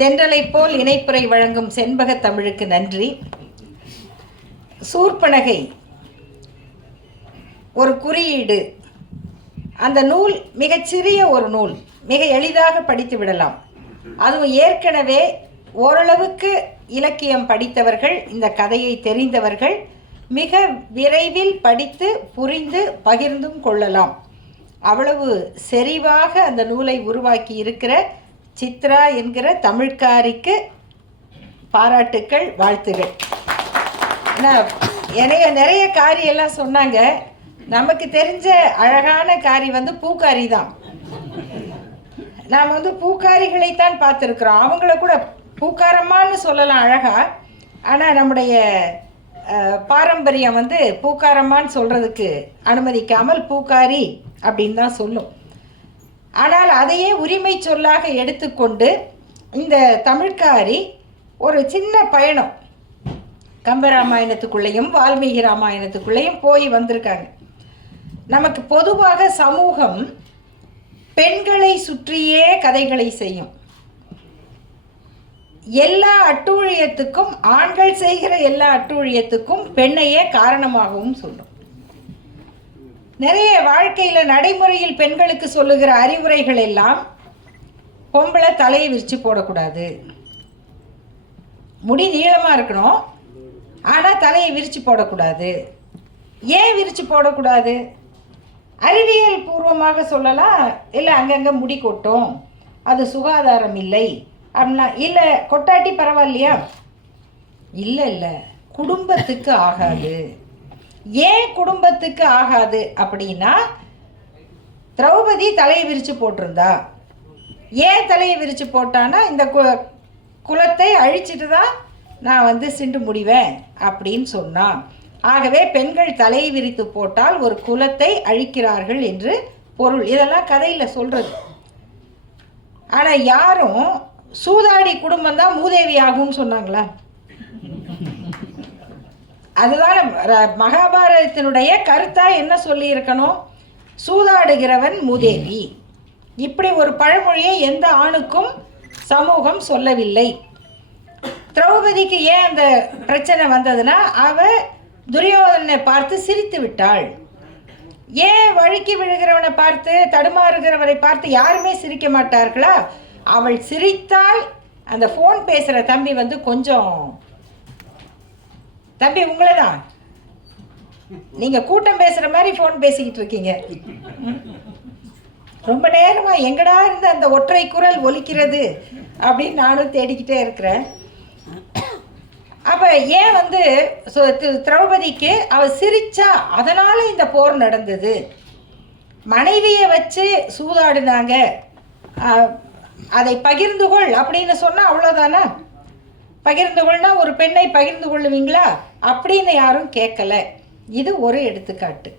தென்றலை போல் இணைப்புரை வழங்கும் செண்பகத் தமிழுக்கு நன்றி. சூர்பனகை ஒரு குறியீடு. அந்த நூல் மிகச்சிறிய ஒரு நூல், மிக எளிதாக படித்து விடலாம். அதுவும் ஏற்கனவே ஓரளவுக்கு இலக்கியம் படித்தவர்கள், இந்த கதையை தெரிந்தவர்கள் மிக விரைவில் படித்து புரிந்து பகிர்ந்தும் கொள்ளலாம். அவ்வளவு செறிவாக அந்த நூலை உருவாக்கி இருக்கிற சித்ரா என்கிற தமிழ்காரிக்கு பாராட்டுக்கள், வாழ்த்துகள். நிறைய காரியெல்லாம் சொன்னாங்க. நமக்கு தெரிஞ்ச அழகான காரி பூக்காரி தான். நாம் பூக்காரிகளைத்தான் பார்த்துருக்குறோம். அவங்கள கூட பூக்காரம்மான்னு சொல்லலாம் அழகா. ஆனால் நம்முடைய பாரம்பரியம் பூக்காரம்மான்னு சொல்கிறதுக்கு அனுமதிக்காமல் பூக்காரி அப்படின்னு தான் சொல்லும். ஆனால் அதையே உரிமை சொல்லாக எடுத்துக்கொண்டு இந்த தமிழ்காரி ஒரு சின்ன பயணம் கம்பராமாயணத்துக்குள்ளேயும் வால்மீகி ராமாயணத்துக்குள்ளேயும் போய் வந்திருக்காங்க. நமக்கு பொதுவாக சமூகம் பெண்களை சுற்றியே கதைகளை செய்யும். எல்லா அட்டூழியத்துக்கும், ஆண்கள் செய்கிற எல்லா அட்டூழியத்துக்கும் பெண்ணையே காரணமாகவும் சொல்லும். நிறைய வாழ்க்கையில் நடைமுறையில் பெண்களுக்கு சொல்லுகிற அறிவுரைகள் எல்லாம், பொம்பளை தலையை விரித்து போடக்கூடாது, முடி நீளமாக இருக்கணும், ஆனால் தலையை விரித்து போடக்கூடாது. ஏன் விரித்து போடக்கூடாது? அறிவியல் பூர்வமாக சொல்லலாம். இல்லை அங்கங்கே முடி கொட்டும், அது சுகாதாரம் இல்லை அப்படின்னா. இல்லை கொட்டாட்டி பரவாயில்லையா? இல்லை குடும்பத்துக்கு ஆகாது. ஏன் குடும்பத்துக்கு ஆகாது அப்படின்னா, திரௌபதி தலையை விரித்து போட்டிருந்தா. ஏன் தலையை விரித்து போட்டான்னா, இந்த குலத்தை அழிச்சிட்டு தான் நான் சிண்டு முடிவேன் அப்படின்னு சொன்னான். ஆகவே பெண்கள் தலையை விரித்து போட்டால் ஒரு குலத்தை அழிக்கிறார்கள் என்று பொருள். இதெல்லாம் கதையில் சொல்கிறது. ஆனால் யாரும் சூதாடி குடும்பம் தான் மூதேவி ஆகும்னு சொன்னாங்களா? அதுதான் மகாபாரதத்தினுடைய கருத்தாக என்ன சொல்லியிருக்கணும்? சூதாடுகிறவன் மூதேவி. இப்படி ஒரு பழமொழியை எந்த ஆணுக்கும் சமூகம் சொல்லவில்லை. திரௌபதிக்கு ஏன் அந்த பிரச்சனை வந்ததுன்னா, அவ துரியோதனை பார்த்து சிரித்து விட்டாள். ஏன் வழுக்கி விழுகிறவனை பார்த்து, தடுமாறுகிறவரை பார்த்து யாருமே சிரிக்க மாட்டார்களா? அவள் சிரித்தால் அந்த ஃபோன் பேசுகிற தம்பி கொஞ்சம், தம்பி உங்களை தான், நீங்கள் கூட்டம் பேசுகிற மாதிரி ஃபோன் பேசிக்கிட்டு இருக்கீங்க. ரொம்ப நேரமாக எங்கடா இருந்து அந்த ஒற்றை குரல் ஒலிக்கிறது அப்படின்னு நானும் தேடிக்கிட்டே இருக்கிறேன். அப்போ ஏன் திரௌபதிக்கு அவள் சிரிச்சா, அதனால் இந்த போர் நடந்தது. மனைவியை வச்சு சூதாடினாங்க, அதை பகிர்ந்து கொள் அப்படின்னு சொன்னால் அவ்வளோதானே. பகிர்ந்து கொள்னா ஒரு பெண்ணை பகிர்ந்து கொள்ளுவீங்களா அப்படின்னு யாரும் கேட்கல. இது ஒரு எடுத்துக்காட்டு.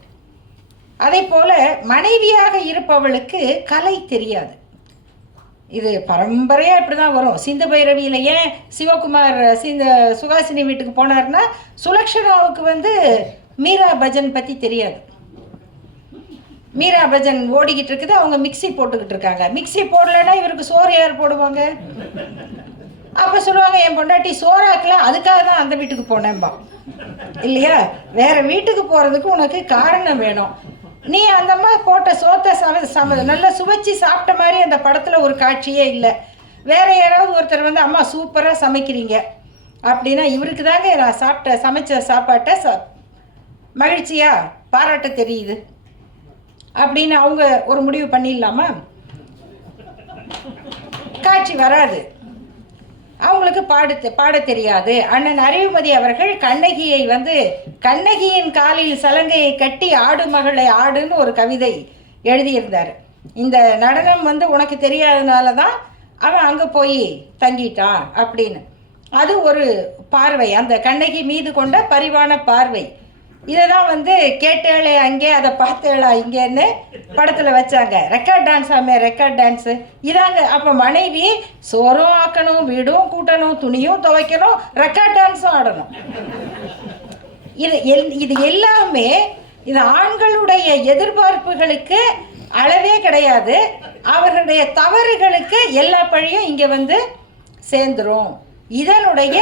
அதே போல் மனைவியாக இருப்பவளுக்கு கலை தெரியாது. இது பரம்பரையாக இப்படி தான் வரும். சிந்து பைரவியில் ஏன் சிவகுமார் சுகாசினி வீட்டுக்கு போனார்னா, சுலக்ஷனாவுக்கு மீரா பஜன் பற்றி தெரியாது. மீரா பஜன் ஓடிக்கிட்டு இருக்குது, அவங்க மிக்சி போட்டுக்கிட்டு இருக்காங்க. மிக்சி போடலைன்னா இவருக்கு சோறு யார் போடுவாங்க? அப்போ சொல்லுவாங்க, என் பொண்டாட்டி சோறாக்கல, அதுக்காக தான் அந்த வீட்டுக்கு போனேன்பா. இல்லையா? வேறு வீட்டுக்கு போகிறதுக்கு உனக்கு காரணம் வேணும். நீ அந்த மாதிரி போட்ட சோத்தை நல்லா சுவைச்சி சாப்பிட்ட மாதிரி அந்த படத்தில் ஒரு காட்சியே இல்லை. வேறு யாராவது ஒருத்தர் அம்மா சூப்பராக சமைக்கிறீங்க அப்படின்னா, இவருக்கு தாங்க நான் சமைச்ச சாப்பாட்டை மகிழ்ச்சியாக பாராட்ட தெரியுது அப்படின்னு அவங்க ஒரு முடிவு பண்ணிடலாமா? காட்சி வராது. அவங்களுக்கு பாட தெரியாது. அண்ணன் அறிவுமதி அவர்கள் கண்ணகியை கண்ணகியின் காலில் சலங்கையை கட்டி ஆடு மகளை ஆடுன்னு ஒரு கவிதை எழுதியிருந்தார். இந்த நடனம் உனக்கு தெரியாதனால தான் அவன் அங்கே போய் தங்கிட்டான் அப்படின்னு. அது ஒரு பார்வை, அந்த கண்ணகி மீது கொண்ட பரிவான பார்வை. இதை தான் கேட்டேளே அங்கே, அதை பார்த்தேளா இங்கேன்னு படத்தில் வச்சாங்க. ரெக்கார்ட் டான்ஸ் ஆமே, ரெக்கார்ட் டான்ஸு இதாங்க. அப்போ மனைவி சோறும் ஆக்கணும், வீடும் கூட்டணும், துணியும் துவைக்கணும், ரெக்கார்ட் டான்ஸும் ஆடணும். இது எல்லாமே இது ஆண்களுடைய எதிர்பார்ப்புகளுக்கு அளவே கிடையாது. அவர்களுடைய தவறுகளுக்கு எல்லா பழியும் இங்கே சேர்ந்துரும். இதனுடைய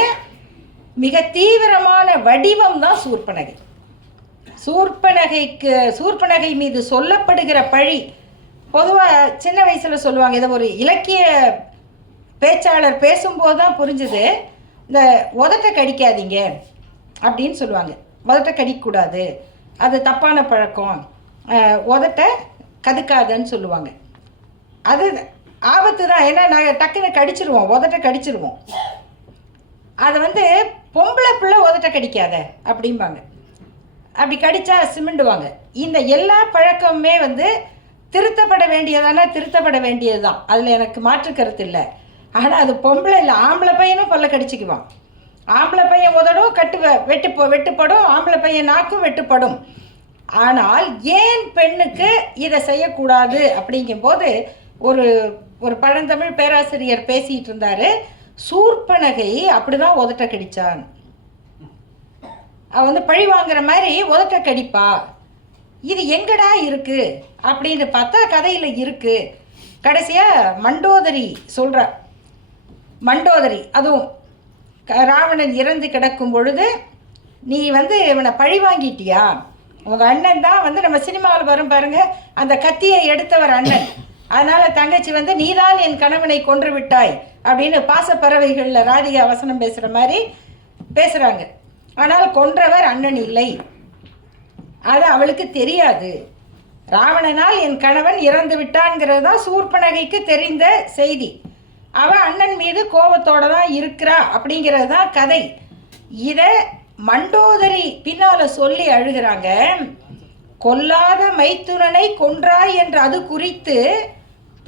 மிக தீவிரமான வடிவம் தான் சூர்பனகை. சூர்பனகை மீது சொல்லப்படுகிற பழி பொதுவாக சின்ன வயசில் சொல்லுவாங்க. இதை ஒரு இலக்கிய பேச்சாளர் பேசும்போது தான் புரிஞ்சுது. இந்த உதட்டை கடிக்காதீங்க அப்படின்னு சொல்லுவாங்க. உதட்டை கடிக்கக்கூடாது, அது தப்பான பழக்கம், உதட்டை கதுக்காதன்னு சொல்லுவாங்க. அது ஆபத்து தான். ஏன்னா நாங்கள் டக்குன்னு கடிச்சிருவோம், உதட்டை கடிச்சிருவோம். அதை பொம்பளை பிள்ளை உதட்டை கடிக்காத அப்படிம்பாங்க. அப்படி கடித்தா சிமிண்டுவாங்க. இந்த எல்லா பழக்கமுமே திருத்தப்பட வேண்டியது தான். அதில் எனக்கு மாற்று கருத்து இல்லை. ஆனால் அது பொம்பளை இல்லை, ஆம்பளை பையனும் பல்ல கடிச்சிக்குவான். ஆம்பளை பையன் உதடும் வெட்டுப்படும், ஆம்பளை பையன் நாக்கும் வெட்டுப்படும். ஆனால் ஏன் பெண்ணுக்கு இதை செய்யக்கூடாது அப்படிங்கும்போது ஒரு பழந்தமிழ் பேராசிரியர் பேசிகிட்டு இருந்தார். சூர்பனகை அப்படிதான் உதட்ட கடிச்சான். அவ பழி வாங்குற மாதிரி உதட்ட கடிப்பா. இது எங்கடா இருக்கு அப்படின்னு பார்த்தா கதையில் இருக்கு. கடைசியாக மண்டோதரி சொல்கிற அதுவும் ராவணன் இறந்து கிடக்கும் பொழுது நீ இவனை பழி வாங்கிட்டியா? உங்கள் அண்ணன் தான் நம்ம சினிமாவில் வரும் பாருங்க, அந்த கத்தியை எடுத்தவர் அண்ணன். அதனால் தங்கச்சி நீதான் என் கணவனை கொன்று விட்டாய் அப்படின்னு பாசப்பறவைகளில் ராதிகா வசனம் பேசுகிற மாதிரி பேசுகிறாங்க. ஆனால் கொன்றவர் அண்ணன் இல்லை, அது அவளுக்கு தெரியாது. ராவணனால் என் கணவன் இறந்து விட்டான்ங்கிறது தான் சூர்பனகைக்கு தெரிந்த செய்தி. அவள் அண்ணன் மீது கோபத்தோடு தான் இருக்கிறா அப்படிங்கிறது தான் கதை. இதை மண்டோதரி பின்னால் சொல்லி அழுகிறாங்க. கொல்லாத மைத்துனனை கொன்றாய் என்று அது குறித்து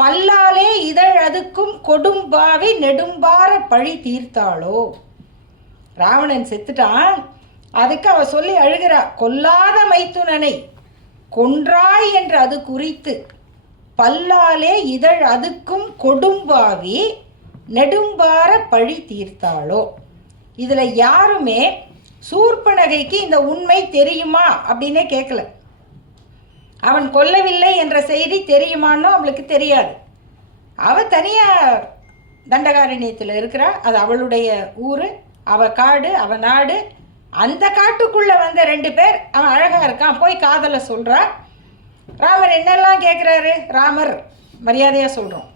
பல்லாலே இதழ் அதுக்கும் கொடும்பாவி நெடும்பார பழி தீர்த்தாளோ. ராவணன் செத்துட்டான், அதுக்கு அவ சொல்லி அழுகிறா. கொல்லாத மைத்துனனை கொன்றாய் என்று அது குறித்து பல்லாலே இதழ் அதுக்கும் கொடும்பாவி நெடும்பார பழி தீர்த்தாளோ. இதில் யாருமே சூர்பனகைக்கு இந்த உண்மை தெரியுமா அப்படின்னே கேட்கல. அவன் கொல்லவில்லை என்ற செய்தி தெரியுமான்னு அவளுக்கு தெரியாது. அவள் தனியாக தண்டகாரண்யத்தில் இருக்கிறா, அது அவளுடைய ஊர், அவள் காடு, அவள் நாடு. அந்த காட்டுக்குள்ளே வந்த 2 பேர், அவன் அழகாக இருக்கான், போய் காதலை சொல்கிறா. ராமர் என்னெல்லாம் கேட்குறாரு? ராமர் மரியாதையாக சொல்கிறோம்.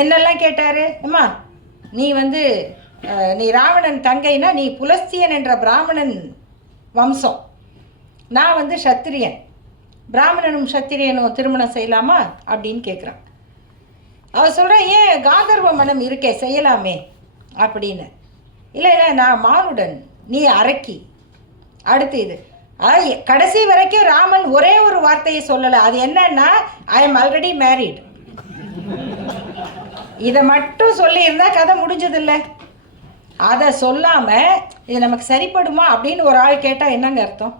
என்னெல்லாம் கேட்டார்? அம்மா நீ ராவணன் தங்கைனா நீ புலஸ்தியன் என்ற பிராமணன் வம்சம், நான் சத்திரியன், பிராமணனும் சத்திரியனும் திருமணம் செய்யலாமா அப்படின்னு கேட்குறான். அவள் சொல்கிறான், ஏன் காந்தர்வ மனம் இருக்கே, செய்யலாமே அப்படின்னு. இல்லை நான் மானுடன், நீ அரக்கி. அடுத்து இது கடைசி வரைக்கும் ராமன் ஒரே ஒரு வார்த்தையை சொல்லலை. அது என்னன்னா, ஐ எம் ஆல்ரெடி மேரிட். இதை மட்டும் சொல்லியிருந்தா கதை முடிஞ்சதில்லை. அதை சொல்லாமல் இது நமக்கு சரிப்படுமா அப்படின்னு ஒரு ஆள் கேட்டால் என்னங்க அர்த்தம்?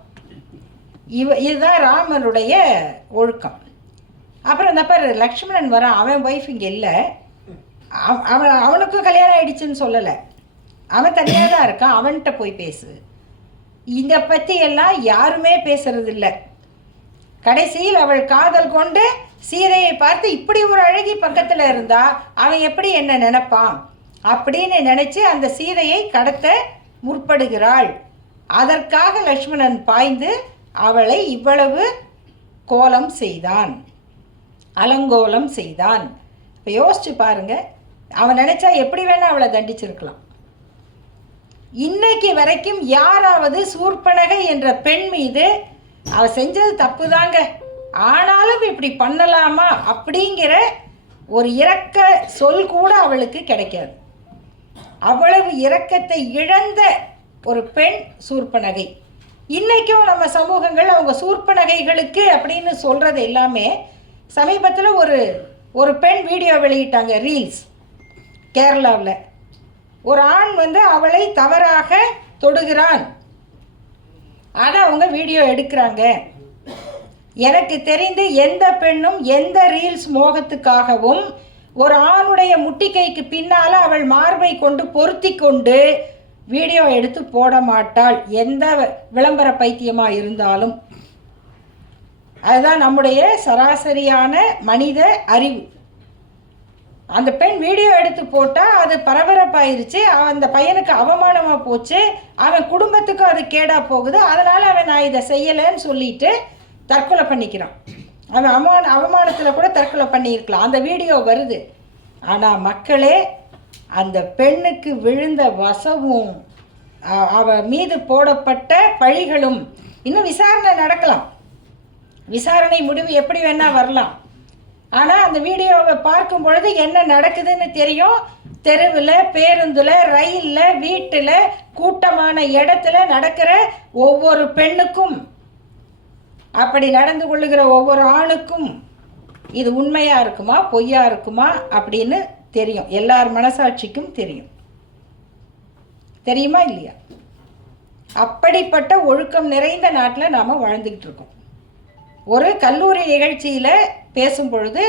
இதுதான் ராமனுடைய ஒழுக்கம். அப்புறம் இந்த பேர் லக்ஷ்மணன் வரான், அவன் ஒய்ஃப் இங்கே இல்லை, அவனுக்கும் கல்யாணம் ஆயிடுச்சுன்னு சொல்லலை, அவன் தனியாக தான் இருக்கான், அவன்கிட்ட போய் பேசு. இதை பற்றி எல்லாம் யாருமே பேசுறதில்லை. கடைசியில் அவள் காதல் கொண்டு சீதையை பார்த்து இப்படி ஒரு அழகி பக்கத்தில் இருந்தா அவன் எப்படி என்ன நினைப்பான் அப்படின்னு நினச்சி அந்த சீதையை கடத்த முற்படுகிறாள். அதற்காக லக்ஷ்மணன் பாய்ந்து அவளை இவ்வளவு கோலம் செய்தான், அலங்கோலம் செய்தான். இப்போ யோசிச்சு பாருங்க, அவன் நினைச்சா எப்படி வேணா அவளை தண்டிச்சிருக்கலாம். இன்னைக்கு வரைக்கும் யாராவது சூர்பனகை என்ற பெண் மீது அவ செஞ்சது தப்பு தாங்க, ஆனாலும் இப்படி பண்ணலாமா அப்படிங்கிற ஒரு இரக்க சொல் கூட அவளுக்கு கிடைக்காது. அவ்வளவு இரக்கத்தை இழந்த ஒரு பெண் சூர்பனகை. இன்றைக்கும் நம்ம சமூகங்கள் அவங்க சூர்பனகைகளுக்கு அப்படின்னு சொல்கிறது எல்லாமே. சமீபத்தில் ஒரு பெண் வீடியோ வெளியிட்டாங்க, ரீல்ஸ். கேரளாவில் ஒரு ஆண் அவளை தவறாக தொடுகிறான், அதை அவங்க வீடியோ எடுக்கிறாங்க. எனக்கு தெரிந்து எந்த பெண்ணும் எந்த ரீல்ஸ் மோகத்துக்காகவும் ஒரு ஆணுடைய முட்டிக்கைக்கு பின்னால் அவள் மார்பை கொண்டு பொருத்தி கொண்டு வீடியோ எடுத்து போட மாட்டாள், எந்த விளம்பர பைத்தியமாக இருந்தாலும். அதுதான் நம்முடைய சராசரியான மனித அறிவு. அந்த பெண் வீடியோ எடுத்து போட்டால் அது பரபரப்பாயிருச்சு, அந்த பையனுக்கு அவமானமாக போச்சு, அவன் குடும்பத்துக்கும் அது கேடாக போகுது. அதனால் அவன் நான் இதை செய்யலைன்னு சொல்லிட்டு தற்கொலை பண்ணிக்கிறான். அவன் அவமானத்தில் கூட தற்கொலை பண்ணியிருக்கலாம். அந்த வீடியோ வருது. ஆனால் மக்களே, அந்த பெண்ணுக்கு விழுந்த வசவும் அவ மீது போடப்பட்ட பழிகளும் இன்னும் விசாரணை நடக்கலாம். விசாரணை முடிவு எப்படி வேணால் வரலாம். ஆனால் அந்த வீடியோவை பார்க்கும் பொழுது என்ன நடக்குதுன்னு தெரியும். தெருவில், பேருந்தில், ரயிலில், வீட்டில், கூட்டமான இடத்துல நடக்கிற ஒவ்வொரு பெண்ணுக்கும், அப்படி நடந்து கொள்ளுகிற ஒவ்வொரு ஆணுக்கும் இது உண்மையாக இருக்குமா பொய்யா இருக்குமா அப்படின்னு தெரியும். எல்லார் மனசாட்சிக்கும் தெரியும். தெரியுமா இல்லையா? அப்படிப்பட்ட ஒழுக்கம் நிறைந்த நாட்டில் நாம் வாழ்ந்துக்கிட்டு இருக்கோம். ஒரு கல்லூரி நிகழ்ச்சியில் பேசும் பொழுது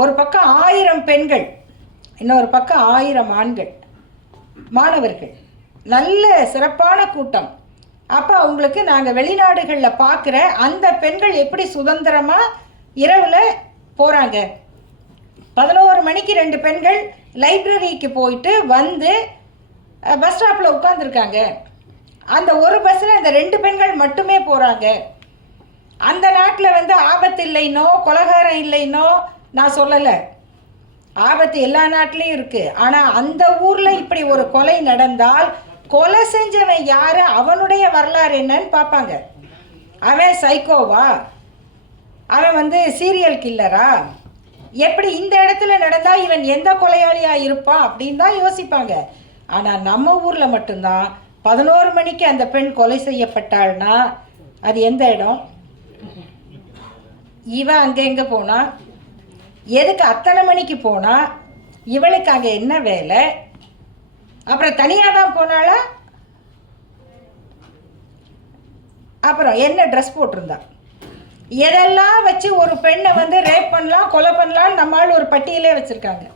ஒரு பக்கம் 1000 பெண்கள், இன்னொரு பக்கம் 1000 ஆண்கள் மாணவர்கள், நல்ல சிறப்பான கூட்டம். அப்போ அவங்களுக்கு நாங்கள் வெளிநாடுகளில் பார்க்குற அந்த பெண்கள் எப்படி சுதந்திரமாக இரவில் போகிறாங்க. 11 மணிக்கு 2 பெண்கள் லைப்ரரிக்கு போயிட்டு வந்து பஸ் ஸ்டாப்பில் உட்காந்துருக்காங்க. அந்த ஒரு பஸ்ஸில் அந்த 2 பெண்கள் மட்டுமே போகிறாங்க. அந்த நாட்டில் வந்து ஆபத்து இல்லைன்னோ கொலகாரம் இல்லைன்னோ நான் சொல்லலை. ஆபத்து எல்லா நாட்டிலையும் இருக்குது. ஆனால் அந்த ஊரில் இப்படி ஒரு கொலை நடந்தால் கொலை செஞ்சவன் யார், அவனுடைய வரலாறு என்னன்னு பார்ப்பாங்க. அவன் சைக்கோவா, அவன் வந்து சீரியல் கில்லரா, எப்படி இந்த இடத்துல நடந்தால் இவன் எந்த கொலையாளியாக இருப்பான் அப்படின்னு தான் யோசிப்பாங்க. ஆனால் நம்ம ஊரில் மட்டும்தான் 11 மணிக்கு அந்த பெண் கொலை செய்யப்பட்டாள்னா அது எந்த இடம்? இவன் அங்கே எங்கே போனா, எதுக்கு அத்தனை மணிக்கு போனா, இவளுக்கு அங்கே என்ன வேலை, அப்புறம் தனியாக தான் போனாளா, அப்புறம் என்ன ட்ரெஸ் போட்டிருந்தா, எதெல்லாம் வச்சு ஒரு பெண்ணை வந்து ரேப் பண்ணலாம் கொலை பண்ணலான்னு நம்மளால் ஒரு பட்டியலே வச்சுருக்காங்க.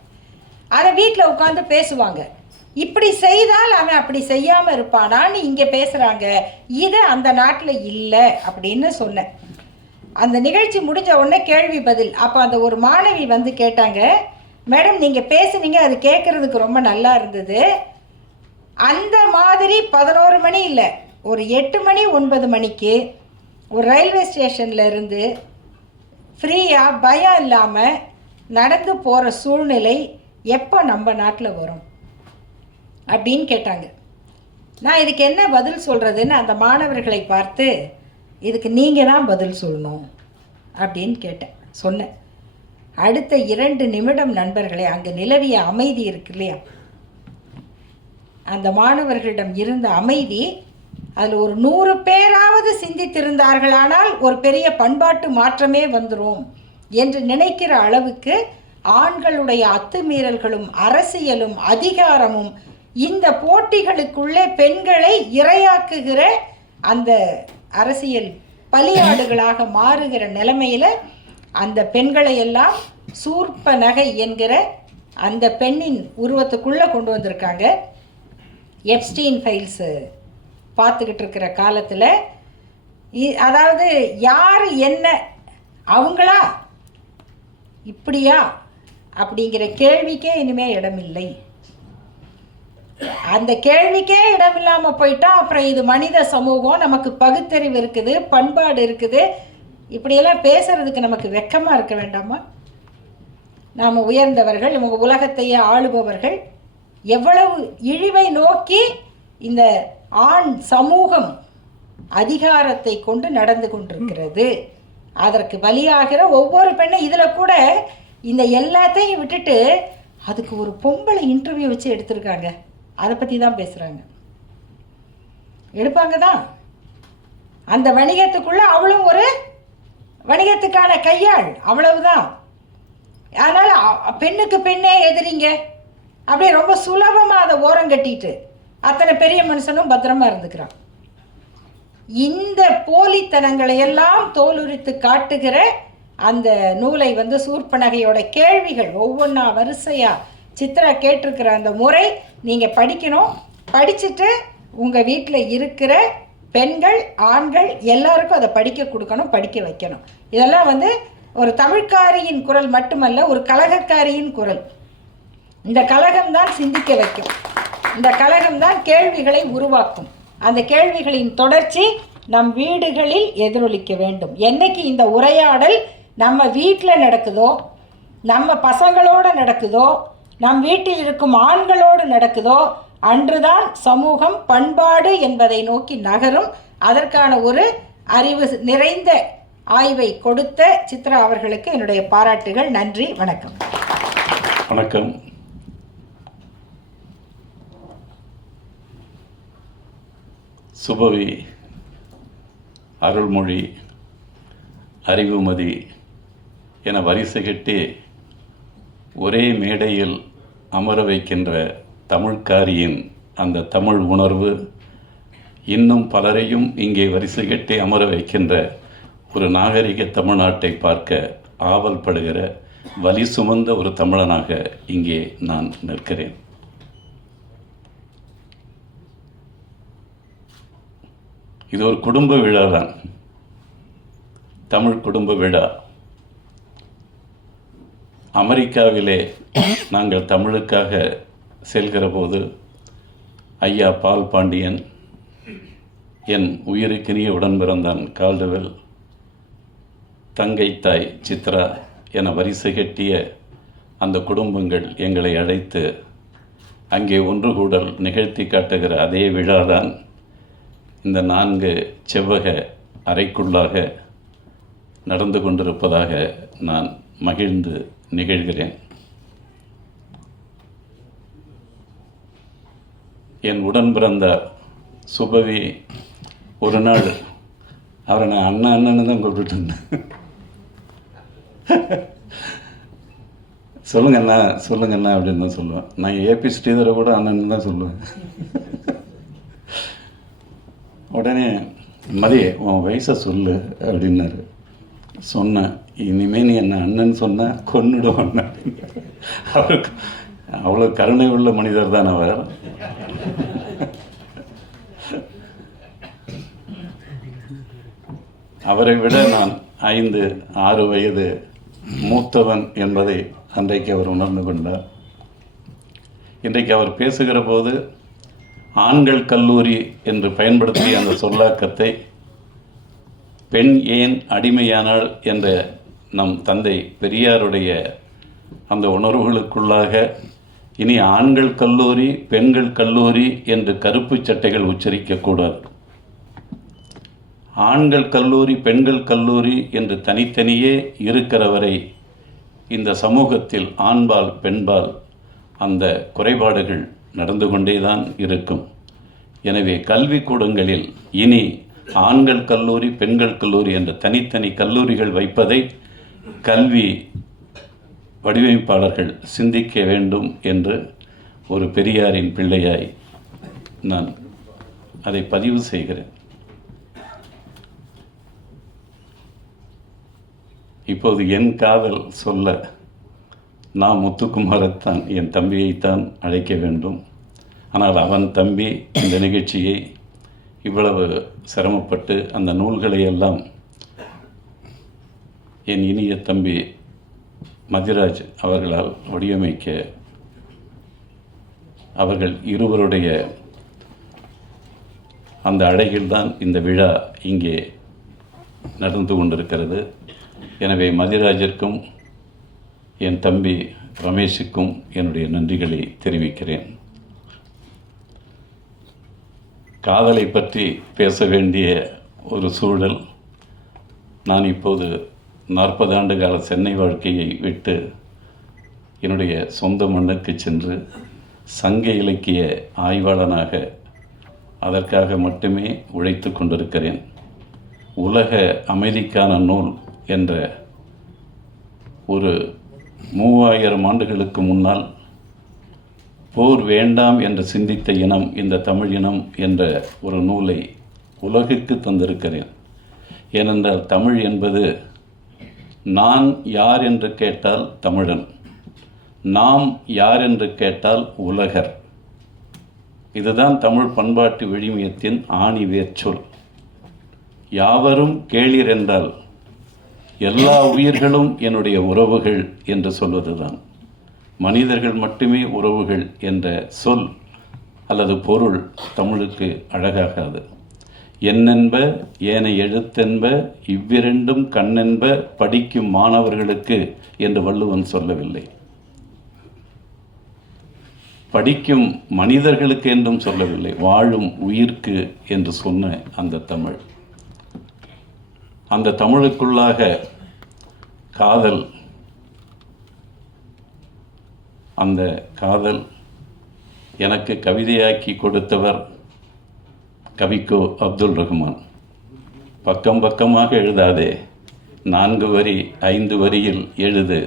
அதை வீட்டில் உட்காந்து பேசுவாங்க. இப்படி செய்தால் அவன் அப்படி செய்யாமல் இருப்பானான்னு இங்கே பேசுகிறாங்க. இது அந்த நாட்டில் இல்லை அப்படின்னு சொன்னேன். அந்த நிகழ்ச்சி முடிஞ்ச உடனே கேள்வி பதில். அப்போ அந்த ஒரு மாணவி வந்து கேட்டாங்க, மேடம் நீங்கள் பேசுனீங்க, அது கேட்குறதுக்கு ரொம்ப நல்லா இருந்தது. அந்த மாதிரி 11 மணி இல்லை, ஒரு 8 மணி 9 மணிக்கு ஒரு ரயில்வே ஸ்டேஷனில் இருந்து ஃப்ரீயாக பயம் இல்லாமல் நடந்து போகிற சூழ்நிலை எப்போ நம்ம நாட்டில் வரும் அப்படின்னு கேட்டாங்க. நான் இதுக்கு என்ன பதில் சொல்கிறதுன்னு அந்த மாணவர்களை பார்த்து, இதுக்கு நீங்கள் தான் பதில் சொல்லணும் அப்படின்னு சொன்னேன். அடுத்த 2 நிமிடம் நண்பர்களே, அங்கே நிலவிய அமைதி இருக்கு இல்லையா, அந்த மாணவர்களிடம் இருந்த அமைதி, அதில் ஒரு 100 பேராவது சிந்தித்திருந்தார்களானால் ஒரு பெரிய பண்பாட்டு மாற்றமே வந்துடும் என்று நினைக்கிற அளவுக்கு ஆண்களுடைய அத்துமீறல்களும் அரசியலும் அதிகாரமும் இந்த போட்டிகளுக்குள்ளே பெண்களை இரையாக்குகிற அந்த அரசியல் பலியாடுகளாக மாறுகிற நிலைமையில் அந்த பெண்களை எல்லாம் சூர்ப்ப நகை என்கிற அந்த பெண்ணின் உருவத்துக்குள்ளே கொண்டு வந்திருக்காங்க. எப்ஸ்டீன் ஃபைல்ஸு பார்த்துக்கிட்டு இருக்கிற காலத்தில், அதாவது யார் என்ன அவங்களா இப்படியா அப்படிங்கிற கேள்விக்கே இனிமேல் இடமில்லை. அந்த கேள்விக்கே இடமில்லாமல் போயிட்டா அப்புறம் இது மனித சமூகம், நமக்கு பகுத்தறிவு இருக்குது, பண்பாடு இருக்குது, இப்படியெல்லாம் பேசுறதுக்கு நமக்கு வெக்கமாக இருக்க வேண்டாமா? நாம் உயர்ந்தவர்கள், இவங்க உலகத்தையே ஆளுபவர்கள், எவ்வளவு இழிவை நோக்கி இந்த ஆண் சமூகம் அதிகாரத்தை கொண்டு நடந்து கொண்டிருக்கிறது. அதற்கு பலியாகிற ஒவ்வொரு பெண்ணும், இதில் கூட இந்த எல்லாத்தையும் விட்டுட்டு அதுக்கு ஒரு பொம்பளை இன்டர்வியூ வச்சு எடுத்திருக்காங்க. அதை பற்றி தான் பேசுகிறாங்க. எடுப்பாங்க தான். அந்த வணிகத்துக்குள்ளே அவளும் ஒரு வணிகத்துக்கான கையாள், அவ்வளவுதான். அதனால் பெண்ணுக்கு பெண்ணே எதிரிங்க அப்படியே ரொம்ப சுலபமாக அதை ஓரம் கட்டிட்டு அத்தனை பெரிய மனுஷனும் பத்திரமா இருந்துக்கிறான். இந்த போலித்தனங்களை எல்லாம் தோலுரித்து காட்டுகிற அந்த நூலை வந்து சூர்ப்பனகையோட கேள்விகள் ஒவ்வொன்றா வரிசையாக சித்ரா கேட்டிருக்கிற அந்த முறை நீங்கள் படிக்கணும். படிச்சுட்டு உங்கள் வீட்டில் இருக்கிற பெண்கள் ஆண்கள் எல்லாருக்கும் அதை படிக்க கொடுக்கணும், படிக்க வைக்கணும். இதெல்லாம் வந்து ஒரு தமிழ்காரியின் குரல் மட்டுமல்ல, ஒரு கலகக்காரியின் குரல். இந்த கலகம்தான் சிந்திக்க வைக்கும். இந்த கலகம்தான் கேள்விகளை உருவாக்கும். அந்த கேள்விகளின் தொடர்ச்சி நம் வீடுகளில் எதிரொலிக்க வேண்டும். என்னைக்கு இந்த உரையாடல் நம்ம வீட்டில் நடக்குதோ, நம்ம பசங்களோடு நடக்குதோ, நம் வீட்டில் இருக்கும் ஆண்களோடு நடக்குதோ, அன்றுதான் சமூகம் பண்பாடு என்பதை நோக்கி நகரும். அதற்கான ஒரு அறிவு நிறைந்த ஆய்வை கொடுத்த சித்ரா அவர்களுக்கு என்னுடைய பாராட்டுகள். நன்றி, வணக்கம். வணக்கம். சுபவி, அருள்மொழி, அறிவுமதி என வரிசை கட்டி ஒரே மேடையில் அமர வைக்கின்ற தமிழ்காரியின் அந்த தமிழ் உணர்வு இன்னும் பலரையும் இங்கே வரிசை கட்டி அமர வைக்கின்ற ஒரு நாகரிக தமிழ்நாட்டை பார்க்க ஆவல் படுகிற வலி சுமந்த ஒரு தமிழனாக இங்கே நான் நிற்கிறேன். இது ஒரு குடும்ப விழா தான், தமிழ் குடும்ப விழா. அமெரிக்காவிலே நாங்கள் தமிழுக்காக செல்கிற போது ஐயா பால் பாண்டியன், என் உயிருக்கினிய உடன் பிறந்தான் கால்டுவெல், தங்கை தாய் சித்ரா என வரிசை கட்டிய அந்த குடும்பங்கள் எங்களை அழைத்து அங்கே ஒன்று கூடல் நிகழ்த்தி காட்டுகிற அதே விழாதான் இந்த 4 செவ்வக அறைக்குள்ளாக நடந்து கொண்டிருப்பதாக நான் மகிழ்ந்து நிகழ்கிறேன். என் உடன் பிறந்த சுபவி ஒரு நாள் அவரை நான் அண்ணன்னு தான் கூப்பிட்டு இருந்தேன். சொல்லுங்கண்ணா சொல்லுங்கண்ணா அப்படின்னு தான் சொல்லுவேன். நான் ஏபி ஸ்ரீதரை கூட அண்ணன்னு தான் சொல்லுவேன். உடனே மதி உன் வயசை சொல்லு அப்படின்னாரு. சொன்னேன், இனிமேல் நீ என்ன அண்ணன் சொன்ன கொன்னுடுவோம். அவருக்கு அவ்வளோ கருணை உள்ள மனிதர் தான் அவர். அவரை விட நான் 5-6 வயது மூத்தவன் என்பதை அன்றைக்கு அவர் உணர்ந்து கொண்டார். இன்றைக்கு அவர் பேசுகிற போது ஆண்கள் கல்லூரி என்று பயன்படுத்திய அந்த சொல்லாக்கத்தை பெண் ஏன் அடிமையானாள் என்ற நம் தந்தை பெரியாருடைய அந்த உணர்வுகளுக்குள்ளாக இனி ஆண்கள் கல்லூரி பெண்கள் கல்லூரி என்று கருப்பு சட்டைகள் உச்சரிக்கக்கூடாது. ஆண்கள் கல்லூரி பெண்கள் கல்லூரி என்று தனித்தனியே இருக்கிறவரை இந்த சமூகத்தில் ஆண்பால் பெண்பால் அந்த குறைபாடுகள் நடந்து கொண்டே தான் இருக்கும். எனவே கல்விக்கூடங்களில் இனி ஆண்கள் கல்லூரி பெண்கள் கல்லூரி என்ற தனித்தனி கல்லூரிகள் வைப்பதை கல்வி வடிவமைப்பாளர்கள் சிந்திக்க வேண்டும் என்று ஒரு பெரியாரின் பிள்ளையாய் நான் அதை பதிவு செய்கிறேன். இப்போது என் காதல் சொல்ல நான் முத்துக்குமாரைத்தான், என் தம்பியைத்தான் அழைக்க வேண்டும். ஆனால் அவன் தம்பி இந்த நிகழ்ச்சியை இவ்வளவு சிரமப்பட்டு அந்த நூல்களை எல்லாம் என் இனிய தம்பி மதிராஜ் அவர்களால் வடிவமைக்க அவர்கள் இருவருடைய அந்த அழகில்தான் இந்த விழா இங்கே நடந்து கொண்டிருக்கிறது. எனவே மதிராஜிற்கும் என் தம்பி ரமேஷுக்கும் என்னுடைய நன்றிகளை தெரிவிக்கிறேன். காதலை பற்றி பேச வேண்டிய ஒரு சூழல். நான் இப்போது 40 ஆண்டு கால சென்னை வாழ்க்கையை விட்டு என்னுடைய சொந்த மண்ணுக்கு சென்று சங்க இலக்கிய ஆய்வாளனாக அதற்காக மட்டுமே உழைத்து கொண்டிருக்கிறேன். உலக அமைதிக்கான நூல் என்ற ஒரு 3000 ஆண்டுகளுக்கு முன்னால் போர் வேண்டாம் என்று சிந்தித்த இனம் இந்த தமிழ் இனம் என்ற ஒரு நூலை உலகிற்கு தந்திருக்கிறேன். ஏனென்றால் தமிழ் என்பது நான் யார் என்று கேட்டால் தமிழன், நாம் யார் என்று கேட்டால் உலகர். இதுதான் தமிழ் பண்பாட்டு விழுமியத்தின் ஆணி வேர்ச்சொல். யாவரும் கேளீர் என்றால் எல்லா உயிர்களும் என்னுடைய உறவுகள் என்று சொல்வதுதான். மனிதர்கள் மட்டுமே உறவுகள் என்ற சொல் அல்லது பொருள் தமிழுக்கு அழகாகாது. எண்ணென்ப ஏனை எழுத்தென்ப இவ்விரண்டும் கண்ணென்ப படிக்கும் மாணவர்களுக்கு என்று வள்ளுவன் சொல்லவில்லை. படிக்கும் மனிதர்களுக்கு என்றும் சொல்லவில்லை, வாழும் உயிர்க்கு என்று சொன்ன அந்த தமிழ். அந்த தமிழுக்குள்ளாக காதல், அந்த காதல் எனக்கு கவிதையாக்கி கொடுத்தவர் கவிக்கோ அப்துல் ரஹ்மான். பக்கம் பக்கமாக எழுதாதே, 4 வரி 5 வரியில் எழுது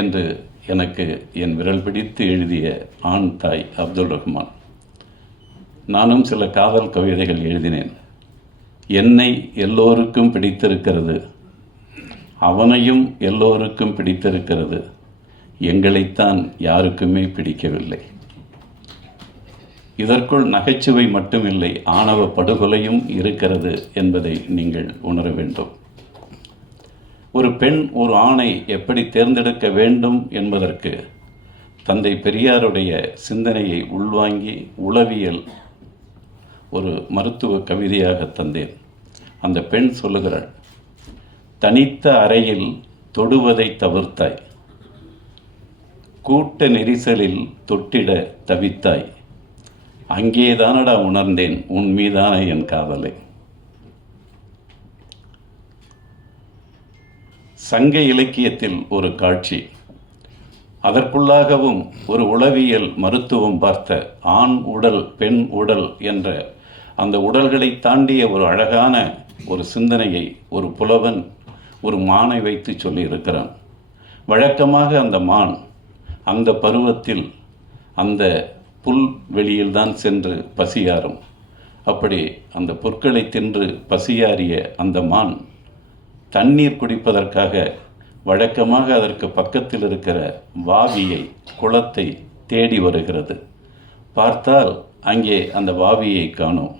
என்று எனக்கு என் விரல் பிடித்து எழுதிய ஆண் தாய் அப்துல் ரஹ்மான். நானும் சில காதல் கவிதைகள் எழுதினேன். என்னை எல்லோருக்கும் பிடித்திருக்கிறது, அவனையும் எல்லோருக்கும் பிடித்திருக்கிறது, எங்களைத்தான் யாருக்குமே பிடிக்கவில்லை. இதற்குள் நகைச்சுவை மட்டுமில்லை, ஆணவ படுகொலையும் இருக்கிறது என்பதை நீங்கள் உணர வேண்டும். ஒரு பெண் ஒரு ஆணை எப்படி தேர்ந்தெடுக்க வேண்டும் என்பதற்கு தந்தை பெரியாருடைய சிந்தனையை உள்வாங்கி உளவியல் ஒரு மருத்துவ கவிதையாக தந்தேன். அந்த பெண் சொல்லுகிறாள், தனித்த அறையில் தொடுவதை தவிர்த்தாய், கூட்ட நெரிசலில் தொட்டிட தவித்தாய், அங்கேதானடா உணர்ந்தேன் உன் மீதான என் காதலை. சங்க இலக்கியத்தில் ஒரு காட்சி, அதற்குள்ளாகவும் ஒரு உளவியல் மருத்துவம் பார்த்த ஆண் உடல் பெண் உடல் என்ற அந்த உடல்களை தாண்டிய ஒரு அழகான ஒரு சிந்தனையை ஒரு புலவன் ஒரு மானை வைத்து சொல்லியிருக்கிறான். வழக்கமாக அந்த மான் அந்த பருவத்தில் அந்த புல் வெளியில்தான் சென்று பசியாறும். அப்படி அந்த புற்களை தின்று பசியாறிய அந்த மான் தண்ணீர் குடிப்பதற்காக வழக்கமாக அதற்கு பக்கத்தில் இருக்கிற வாவியை, குளத்தை தேடி வருகிறது. பார்த்தால் அங்கே அந்த வாவியை காணோம்.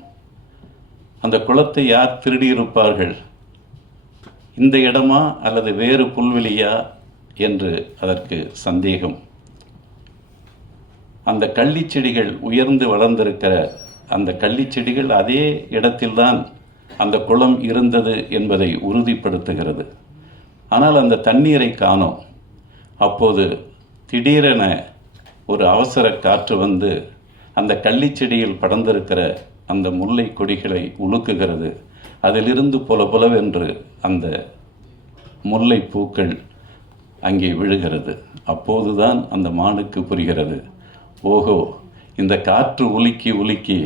அந்த குளத்தை யார் திருடியிருப்பார்கள்? இந்த இடமா அல்லது வேறு புல்வெளியா என்று அதற்கு சந்தேகம். அந்த கள்ளிச்செடிகள் உயர்ந்து வளர்ந்திருக்கிற அந்த கள்ளிச்செடிகள் அதே இடத்தில்தான் அந்த குளம் இருந்தது என்பதை உறுதிப்படுத்துகிறது. ஆனால் அந்த தண்ணீரை காணோம். அப்போது திடீரென ஒரு அவசர காற்று வந்து அந்த கள்ளிச்செடியில் படர்ந்திருக்கிற அந்த முல்லை கொடிகளை உலுக்குகிறது. அதிலிருந்து பொலவென்று அந்த முல்லை பூக்கள் அங்கே விழுகிறது. அப்போதுதான் அந்த மானுக்கு புரிகிறது, ஓஹோ, இந்த காற்று உலுக்கி உலுக்கி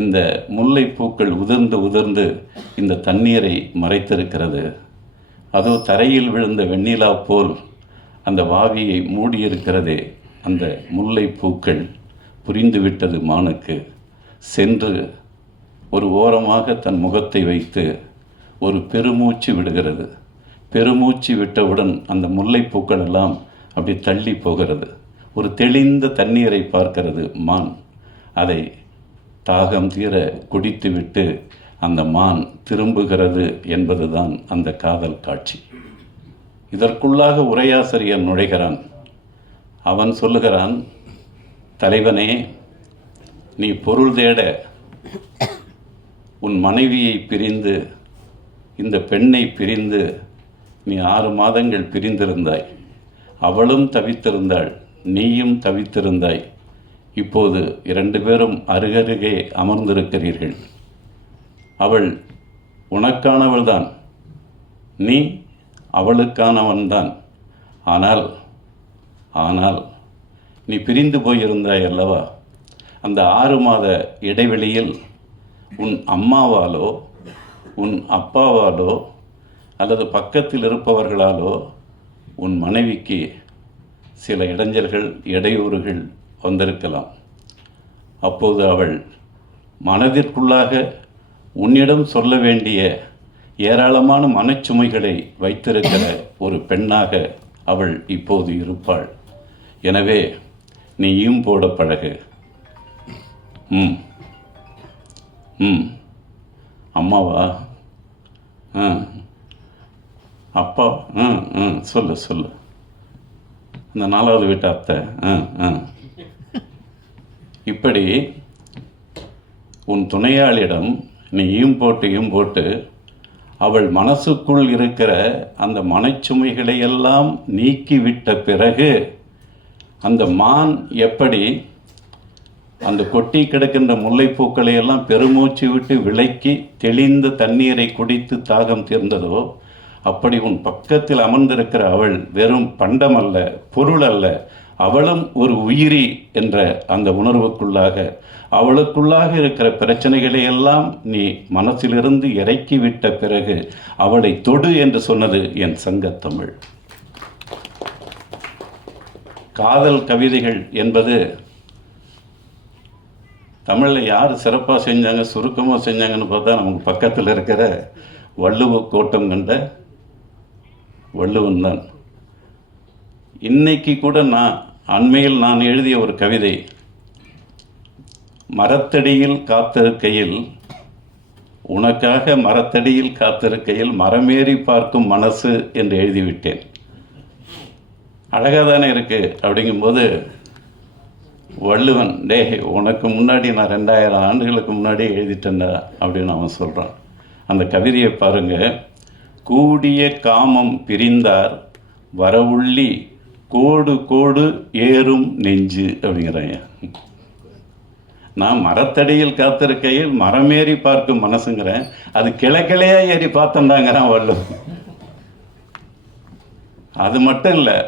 இந்த முல்லைப்பூக்கள் உதிர்ந்து உதிர்ந்து இந்த தண்ணீரை மறைத்திருக்கிறது. அதோ தரையில் விழுந்த வெண்ணிலா போல் அந்த வாவியை மூடியிருக்கிறதே அந்த முல்லைப்பூக்கள். புரிந்துவிட்டது மானுக்கு. சென்று ஒரு ஓரமாக தன் முகத்தை வைத்து ஒரு பெருமூச்சு விடுகிறது. பெருமூச்சு விட்டவுடன் அந்த முல்லைப்பூக்கள் எல்லாம் அப்படி தள்ளி போகிறது. ஒரு தெளிந்த தண்ணீரை பார்க்கிறது மான். அதை தாகம் தீர குடித்துவிட்டு அந்த மான் திரும்புகிறது என்பதுதான் அந்த காதல் காட்சி. இதற்குள்ளாக உரையாசிரியர் நுழைகிறான். அவன் சொல்லுகிறான், தலைவனே, நீ பொருள் தேட உன் மனைவியை பிரிந்து இந்த பெண்ணை பிரிந்து நீ 6 மாதங்கள் பிரிந்திருந்தாய். அவளும் தவித்திருந்தாள், நீயும் தவித்திருந்தாய். இப்போது 2 பேரும் அருகருகே அமர்ந்திருக்கிறீர்கள். அவள் உனக்கானவள்தான், நீ அவளுக்கானவன்தான். ஆனால் நீ பிரிந்து போயிருந்தாய் அல்லவா? அந்த 6 மாத இடைவெளியில் உன் அம்மாவாலோ உன் அப்பாவாலோ அல்லது பக்கத்தில் இருப்பவர்களாலோ உன் மனைவிக்கு சில இடைஞ்சல்கள், இடையூறுகள் வந்திருக்கலாம். அப்போது அவள் மனதிற்குள்ளாக உன்னிடம் சொல்ல வேண்டிய ஏராளமான மனச்சுமைகளை வைத்திருக்கிற ஒரு பெண்ணாக அவள் இப்போது இருப்பாள். எனவே நீயும் போட பழகு. அம்மாவா? அப்பா? சொல்லு. இந்த 4வது வீட்டு அத்தை. இப்படி உன் துணையாளிடம் நீ போட்டு அவள் மனசுக்குள் இருக்கிற அந்த மனச்சுமைகளை எல்லாம் நீக்கிவிட்ட பிறகு அந்த மான் எப்படி அந்த கொட்டி கிடக்கின்ற முல்லைப்பூக்களை எல்லாம் பெருமூச்சு விட்டு விலக்கி தெளிந்த தண்ணீரை குடித்து தாகம் தீர்ந்ததோ, அப்படி உன் பக்கத்தில் அமர்ந்திருக்கிற அவள் வெறும் பண்டம் அல்ல, பொருள் அல்ல, அவளும் ஒரு உயிரி என்ற அந்த உணர்வுக்குள்ளாக, அவளுக்குள்ளாக இருக்கிற பிரச்சனைகளை எல்லாம் நீ மனசிலிருந்து இறக்கி விட்ட பிறகு அவளை தொடு என்று சொன்னது என் சங்கத்தமிழ். காதல் கவிதைகள் என்பது தமிழில் யார் சிறப்பாக செஞ்சாங்க, சுருக்கமாக செஞ்சாங்கன்னு பார்த்தா நமக்கு பக்கத்தில் இருக்கிற வள்ளுவ கோட்டம் கண்ட வள்ளுவன் தான். இன்னைக்கு கூட அண்மையில் நான் எழுதிய ஒரு கவிதை, மரத்தடியில் காத்திருக்கையில், உனக்காக மரத்தடியில் காத்திருக்கையில் மரமேறி பார்க்கும் மனசு என்று எழுதிவிட்டேன். அழகாக தானே இருக்குது. அப்படிங்கும்போது வள்ளுவன், உனக்கு முன்னாடி நான் 2000 ஆண்டுகளுக்கு முன்னாடி எழுதிட்டேன்டா அப்படின்னு அவன் சொல்கிறான். அந்த கவிதையை பாருங்கள். கூடிய காமம் பிரிந்தார் வரவுள்ளி கோடு கோடு ஏறும் நெஞ்சு அப்படிங்கிறாங்க. நான் மரத்தடியில் காத்திருக்கையில் மரமேறி பார்க்கும் மனசுங்கிறேன், அது கிளைக்கிளையா ஏறி பார்த்தேன்டாங்கிறான் வள்ளுவன். அது மட்டும் இல்லை,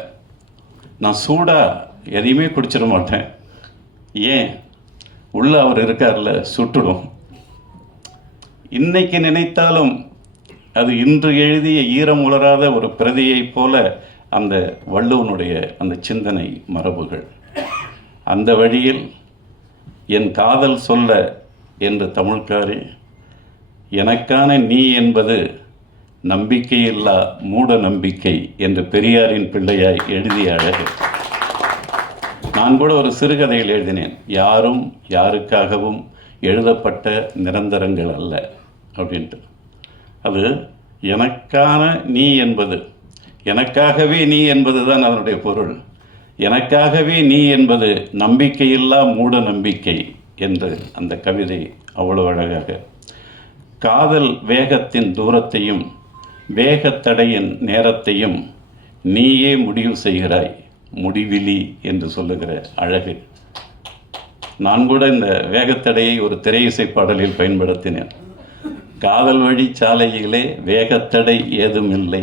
நான் சூடாக எதையுமே குடிச்சிட மாட்டேன். ஏன்? உள்ள அவர் இருக்கார்ல, சுட்டுடும். இன்னைக்கு நினைத்தாலும் அது இன்று எழுதிய ஈரம் உலராத ஒரு பிரதியைப் போல அந்த வள்ளுவனுடைய அந்த சிந்தனை மரபுகள். அந்த வழியில் என் காதல் சொல்ல என்று தமிழ்காரி, எனக்கான நீ என்பது நம்பிக்கையில்லா மூட நம்பிக்கை என்று பெரியாரின் பிள்ளையாய் எழுதிய அழகு. நான் கூட ஒரு சிறுகதையில் எழுதினேன், யாரும் யாருக்காகவும் எழுதப்பட்ட நிரந்தரங்கள் அல்ல அப்படின்ட்டு. அது எனக்கான நீ என்பது, எனக்காகவே நீ என்பது தான் அதனுடைய பொருள். எனக்காகவே நீ என்பது நம்பிக்கையில்லா மூட நம்பிக்கை என்று அந்த கவிதை அவ்வளவு அழகாக. காதல் வேகத்தின் தூரத்தையும் வேகத்தடையின் நேரத்தையும் நீயே முடிவு செய்கிறாய், முடிவிலி என்று சொல்லுகிற அழகு. நான் கூட இந்த வேகத்தடையை ஒரு திரையிசை பாடலில் பயன்படுத்தினேன். காதல் வழி சாலையிலே வேகத்தடை ஏதுமில்லை,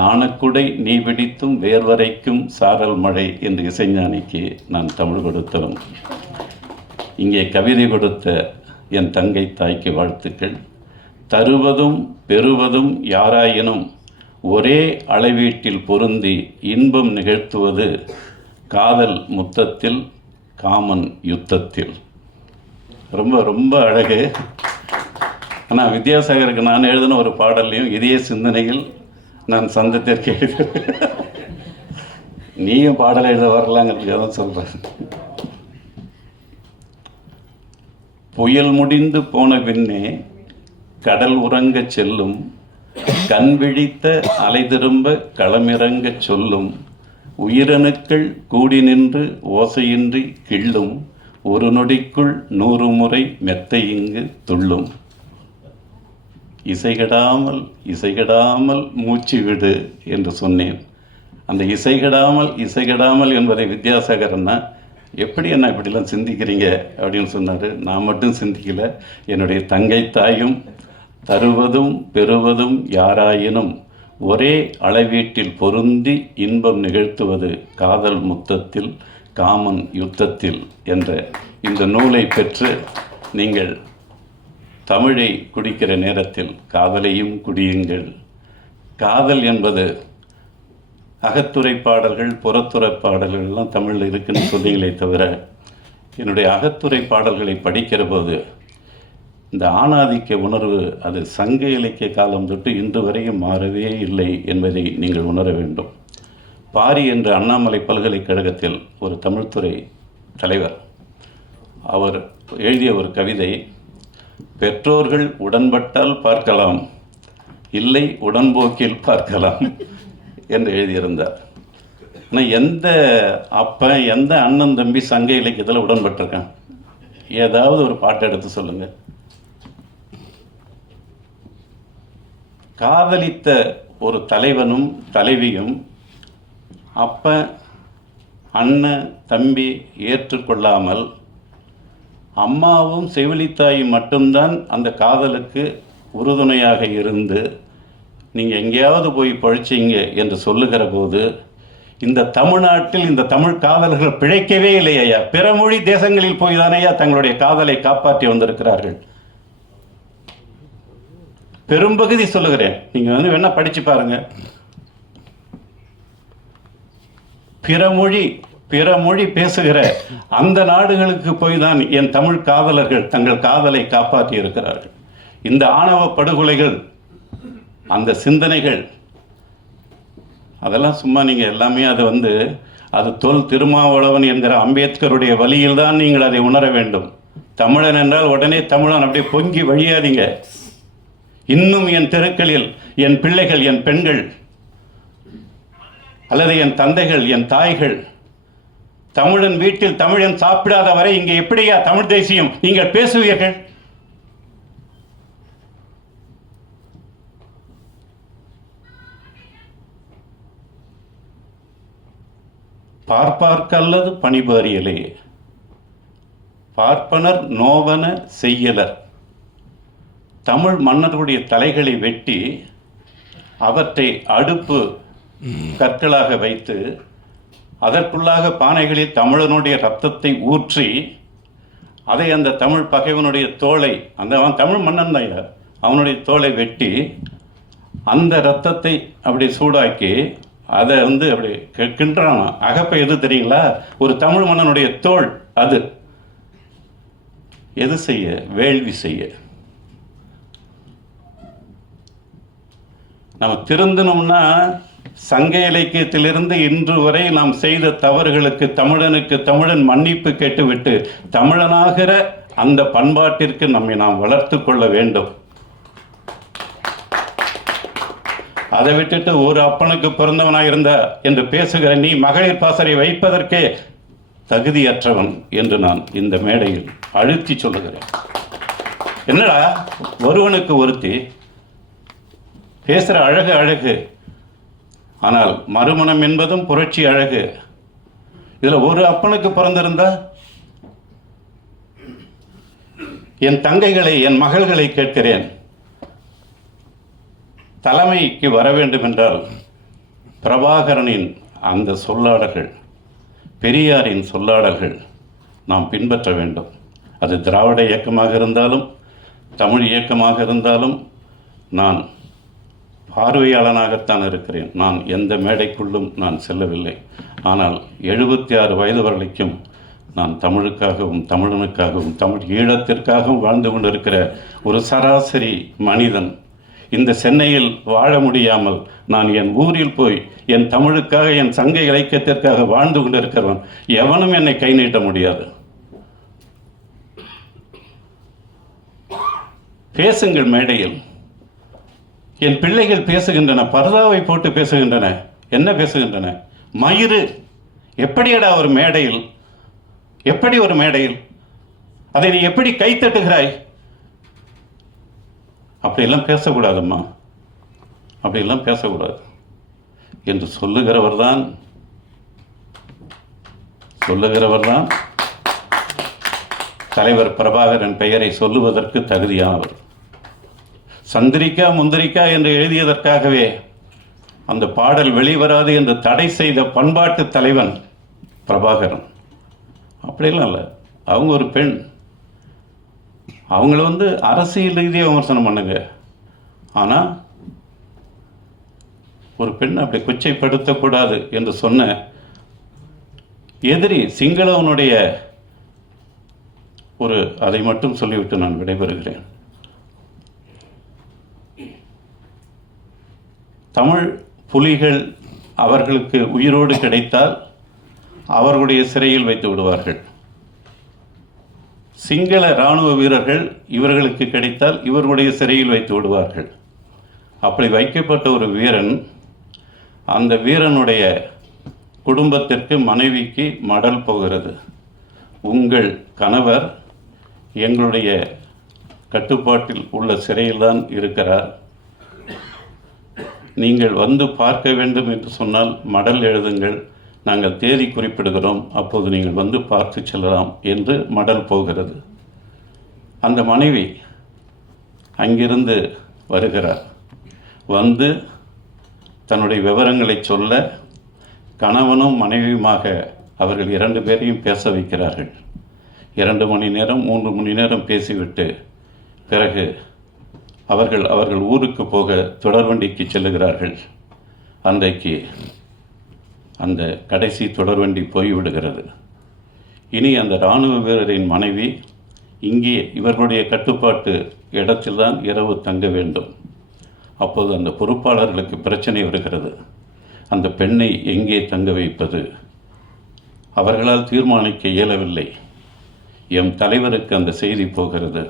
நாணக்குடை நீ பிடித்தும் வேர்வரைக்கும் சாரல் மழை என்று இசைஞானிக்கு நான் தமிழ் கொடுத்தவன். இங்கே கவிதை கொடுத்த என் தங்கை தாய்க்கு வாழ்த்துக்கள். தருவதும் பெறுவதும் யாராயினும் ஒரே அளவீட்டில் பொருந்தி இன்பம் நிகழ்த்துவது காதல் முத்தத்தில் காமன் யுத்தத்தில். ரொம்ப ரொம்ப அழகு. ஆனால் வித்யாசாகருக்கு நான் எழுதின ஒரு பாடல்லையும் இதே சிந்தனையில் நான் சந்தத்திற்கு எழுதுகிறேன். நீயும் பாடல் எழுத வரலாங்கிறதுக்காக தான் சொல்கிறேன். புயல் முடிந்து போன பின்னே கடல் உறங்கச் செல்லும், கண் விழித்த அலை திரும்ப களமிறங்கச் சொல்லும், உயிரணுக்கள் கூடி நின்று ஓசையின்றி கிள்ளும், ஒரு நொடிக்குள் 100 முறை மெத்தை இங்கு துள்ளும், இசைகடாமல் இசைகடாமல் மூச்சு விடு என்று சொன்னேன். அந்த இசைகடாமல் என்பதை வித்யாசாகரன்னா, எப்படி என்ன இப்படிலாம் சிந்திக்கிறீங்க அப்படின்னு சொன்னார். நான் மட்டும் சிந்திக்கலை, என்னுடைய தங்கை தாயும். தருவதும் பெறுவதும் யாராயினும் ஒரே அளவீட்டில் பொருந்தி இன்பம் நிகழ்த்துவது காதல் முத்தத்தில் காமன் யுத்தத்தில் என்ற இந்த நூலை பெற்று நீங்கள் தமிழை குடிக்கிற நேரத்தில் காதலையும் குடியுங்கள். காதல் என்பது அகத்துறை பாடல்கள் புறத்துறை பாடல்கள் எல்லாம் தமிழில் இருக்குன்னு சொன்னீங்களே தவிர, என்னுடைய அகத்துறை பாடல்களை படிக்கிற போது இந்த ஆணாதிக்க உணர்வு அது சங்க இலக்கிய காலம் தொட்டு இன்று வரையும் மாறவே இல்லை என்பதை நீங்கள் உணர வேண்டும். பாரி என்ற அண்ணாமலை பல்கலைக்கழகத்தில் ஒரு தமிழ்துறை தலைவர், அவர் எழுதிய ஒரு கவிதை, பெற்றோர்கள் உடன்பட்டால் பார்க்கலாம், இல்லை உடன்போக்கில் பார்க்கலாம் என்று எழுதியிருந்தார். ஆனால் எந்த அப்பன் எந்த அண்ணன் தம்பி சங்க இலக்கியத்தில் உடன்பட்டிருக்கான்? ஏதாவது ஒரு பாட்டை எடுத்து சொல்லுங்கள். காதலித்த ஒரு தலைவனும் தலைவியும் அப்பன் அண்ணன் தம்பி ஏற்றுக்கொள்ளாமல் அம்மாவும் செவிலித்தாயும் மட்டும்தான் அந்த காதலுக்கு உறுதுணையாக இருந்து நீங்கள் எங்கேயாவது போய் பழிச்சிங்க என்று சொல்லுகிற போது இந்த தமிழ்நாட்டில் இந்த தமிழ் காதலர்கள் பிழைக்கவே இல்லையா? பிற மொழி தேசங்களில் போய் தானையா தங்களுடைய காதலை காப்பாற்றி வந்திருக்கிறார்கள். பெரும்பகுதி சொல்லுகிறேன், நீங்கள் வேணா படிச்சு பாருங்க. பிற மொழி பேசுகிற அந்த நாடுகளுக்கு போய் தான் என் தமிழ் காதலர்கள் தங்கள் காதலை காப்பாற்றி இருக்கிறார்கள். இந்த ஆணவ படுகொலைகள், அந்த சிந்தனைகள், அதெல்லாம் சும்மா நீங்கள் எல்லாமே அது தொல் திருமாவளவன் என்கிற அம்பேத்கருடைய வழியில் தான் நீங்கள் அதை உணர வேண்டும். தமிழன் என்றால் உடனே தமிழன் அப்படியே பொங்கி வழியாதீங்க. இன்னும் என் தெருக்களில் என் பிள்ளைகள், என் பெண்கள் அல்லது என் தந்தைகள், என் தாய்கள், தமிழன் வீட்டில் தமிழன் சாப்பிடாத வரை இங்கே எப்படியா தமிழ் தேசியம் நீங்கள் பேசுவீர்கள்? பார்ப்பார்க்கல்லது பணிபாரியலே பார்ப்பனர் நோவன செய்யலர். தமிழ் மன்னர்களுடைய தலைகளை வெட்டி அவற்றை அடுப்பு கற்களாக வைத்து அதற்குள்ளாக பானைகளில் தமிழனுடைய ரத்தத்தை ஊற்றி அதை அந்த தமிழ் பகைவனுடைய தோலை, அவன் தமிழ் மன்னன் தான், அவனுடைய தோலை வெட்டி அந்த ரத்தத்தை அப்படி சூடாக்கி அதை அப்படி கின்றான். அகப்பை எது தெரியுங்களா? ஒரு தமிழ் மன்னனுடைய தோல். அது எது செய்ய? வேள்வி செய்ய. நம்ம திருந்தணும்னா சங்க இலக்கியத்திலிருந்து இன்று வரை நாம் செய்த தவறுகளுக்கு தமிழன் மன்னிப்பு கேட்டுவிட்டு தமிழனாகிற அந்த பண்பாட்டிற்கு நம்மை நாம் வளர்த்து கொள்ள வேண்டும். அதை விட்டுட்டு ஒரு அப்பனுக்கு பிறந்தவனாக இருந்த என்று பேசுகிற நீ மகளிர் பாசறை வைப்பதற்கே தகுதியற்றவன் என்று நான் இந்த மேடையில் அழுத்தி சொல்லுகிறேன். என்னடா ஒருவனுக்கு ஒருத்தி பேசுகிற அழகு, ஆனால் மறுமணம் என்பதும் புரட்சி அழகு. இதில் ஒரு அப்பனுக்கு பிறந்திருந்தா என் தங்கைகளை, என் மகள்களை கேட்கிறேன், தலைமைக்கு வர வேண்டும் என்றால் பிரபாகரனின் அந்த சொல்லாடல்கள், பெரியாரின் சொல்லாடல்கள் நாம் பின்பற்ற வேண்டும். அது திராவிட இயக்கமாக இருந்தாலும் தமிழ் இயக்கமாக இருந்தாலும் நான் பார்வையாளனாகத்தான் இருக்கிறேன். நான் எந்த மேடைக்குள்ளும் நான் செல்லவில்லை. ஆனால் 76 வயது வரைக்கும் நான் தமிழுக்காகவும் தமிழனுக்காகவும் தமிழ் ஈழத்திற்காகவும் வாழ்ந்து கொண்டிருக்கிற ஒரு சராசரி மனிதன். இந்த சென்னையில் வாழ முடியாமல் நான் என் ஊரில் போய் என் தமிழுக்காக, என் சங்க இலக்கியத்திற்காக வாழ்ந்து கொண்டிருக்கிறவன். எவனும் என்னை கை நீட்ட முடியாது. பேசுங்கள் மேடையில். என் பிள்ளைகள் பேசுகின்றன, பரதாவை போட்டு பேசுகின்றன. என்ன பேசுகின்றன? மயிறு. எப்படியடா ஒரு மேடையில், எப்படி ஒரு மேடையில் அதை நீ எப்படி கைத்தட்டுகிறாய்? அப்படியெல்லாம் பேசக்கூடாதும்மா, அப்படியெல்லாம் பேசக்கூடாது என்று சொல்லுகிறவர் தான் தலைவர் பிரபாகரன் பெயரை சொல்லுவதற்கு தகுதியானவர். சந்திரிக்கா முந்திரிக்கா என்று எழுதியதற்காகவே அந்த பாடல் வெளிவராது என்று தடை செய்த பண்பாட்டு தலைவன் பிரபாகரன். அப்படிலாம் இல்லை. அவங்க ஒரு பெண், அவங்கள அரசியல் ரீதியாக விமர்சனம் பண்ணுங்க. ஆனால் ஒரு பெண் அப்படி கொச்சைப்படுத்தக்கூடாது என்று சொன்ன எதிரி சிங்களவனுடைய அதை மட்டும் சொல்லிவிட்டு நான் விடைபெறுகிறேன். தமிழ் புலிகள் அவர்களுக்கு உயிரோடு கிடைத்தால் அவர்களுடைய சிறையில் வைத்து விடுவார்கள். சிங்கள இராணுவ வீரர்கள் இவர்களுக்கு கிடைத்தால் இவர்களுடைய சிறையில் வைத்து விடுவார்கள். அப்படி வைக்கப்பட்ட ஒரு வீரன், அந்த வீரனுடைய குடும்பத்திற்கு மனைவிக்கு மடல் போகிறது. உங்கள் கணவர் எங்களுடைய கட்டுப்பாட்டில் உள்ள சிறையில்தான் இருக்கிறார். நீங்கள் வந்து பார்க்க வேண்டும் என்று சொன்னால் மடல் எழுதுங்கள், நாங்கள் தேதி குறிப்பிடுகிறோம், அப்போது நீங்கள் வந்து பார்த்து செல்லலாம் என்று மடல் போகிறது. அந்த மனைவி அங்கிருந்து வருகிறார். வந்து தன்னுடைய விவரங்களை சொல்ல கணவனும் மனைவியுமாக அவர்கள் 2 பேரையும் பேச வைக்கிறார்கள். 2 மணி நேரம் 3 மணி நேரம் பேசிவிட்டு பிறகு அவர்கள் ஊருக்கு போக தொடர்வண்டிக்கு செல்லுகிறார்கள். அன்றைக்கு அந்த கடைசி தொடர்வண்டி போய்விடுகிறது. இனி அந்த இராணுவ வீரரின் மனைவி இங்கே இவர்களுடைய கட்டுப்பாட்டு இடத்தில்தான் இரவு தங்க வேண்டும். அப்போது அந்த பொறுப்பாளர்களுக்கு பிரச்சனை வருகிறது. அந்த பெண்ணை எங்கே தங்க வைப்பது? அவர்களால் தீர்மானிக்க இயலவில்லை. எம் தலைவருக்கு அந்த செய்தி போகிறது.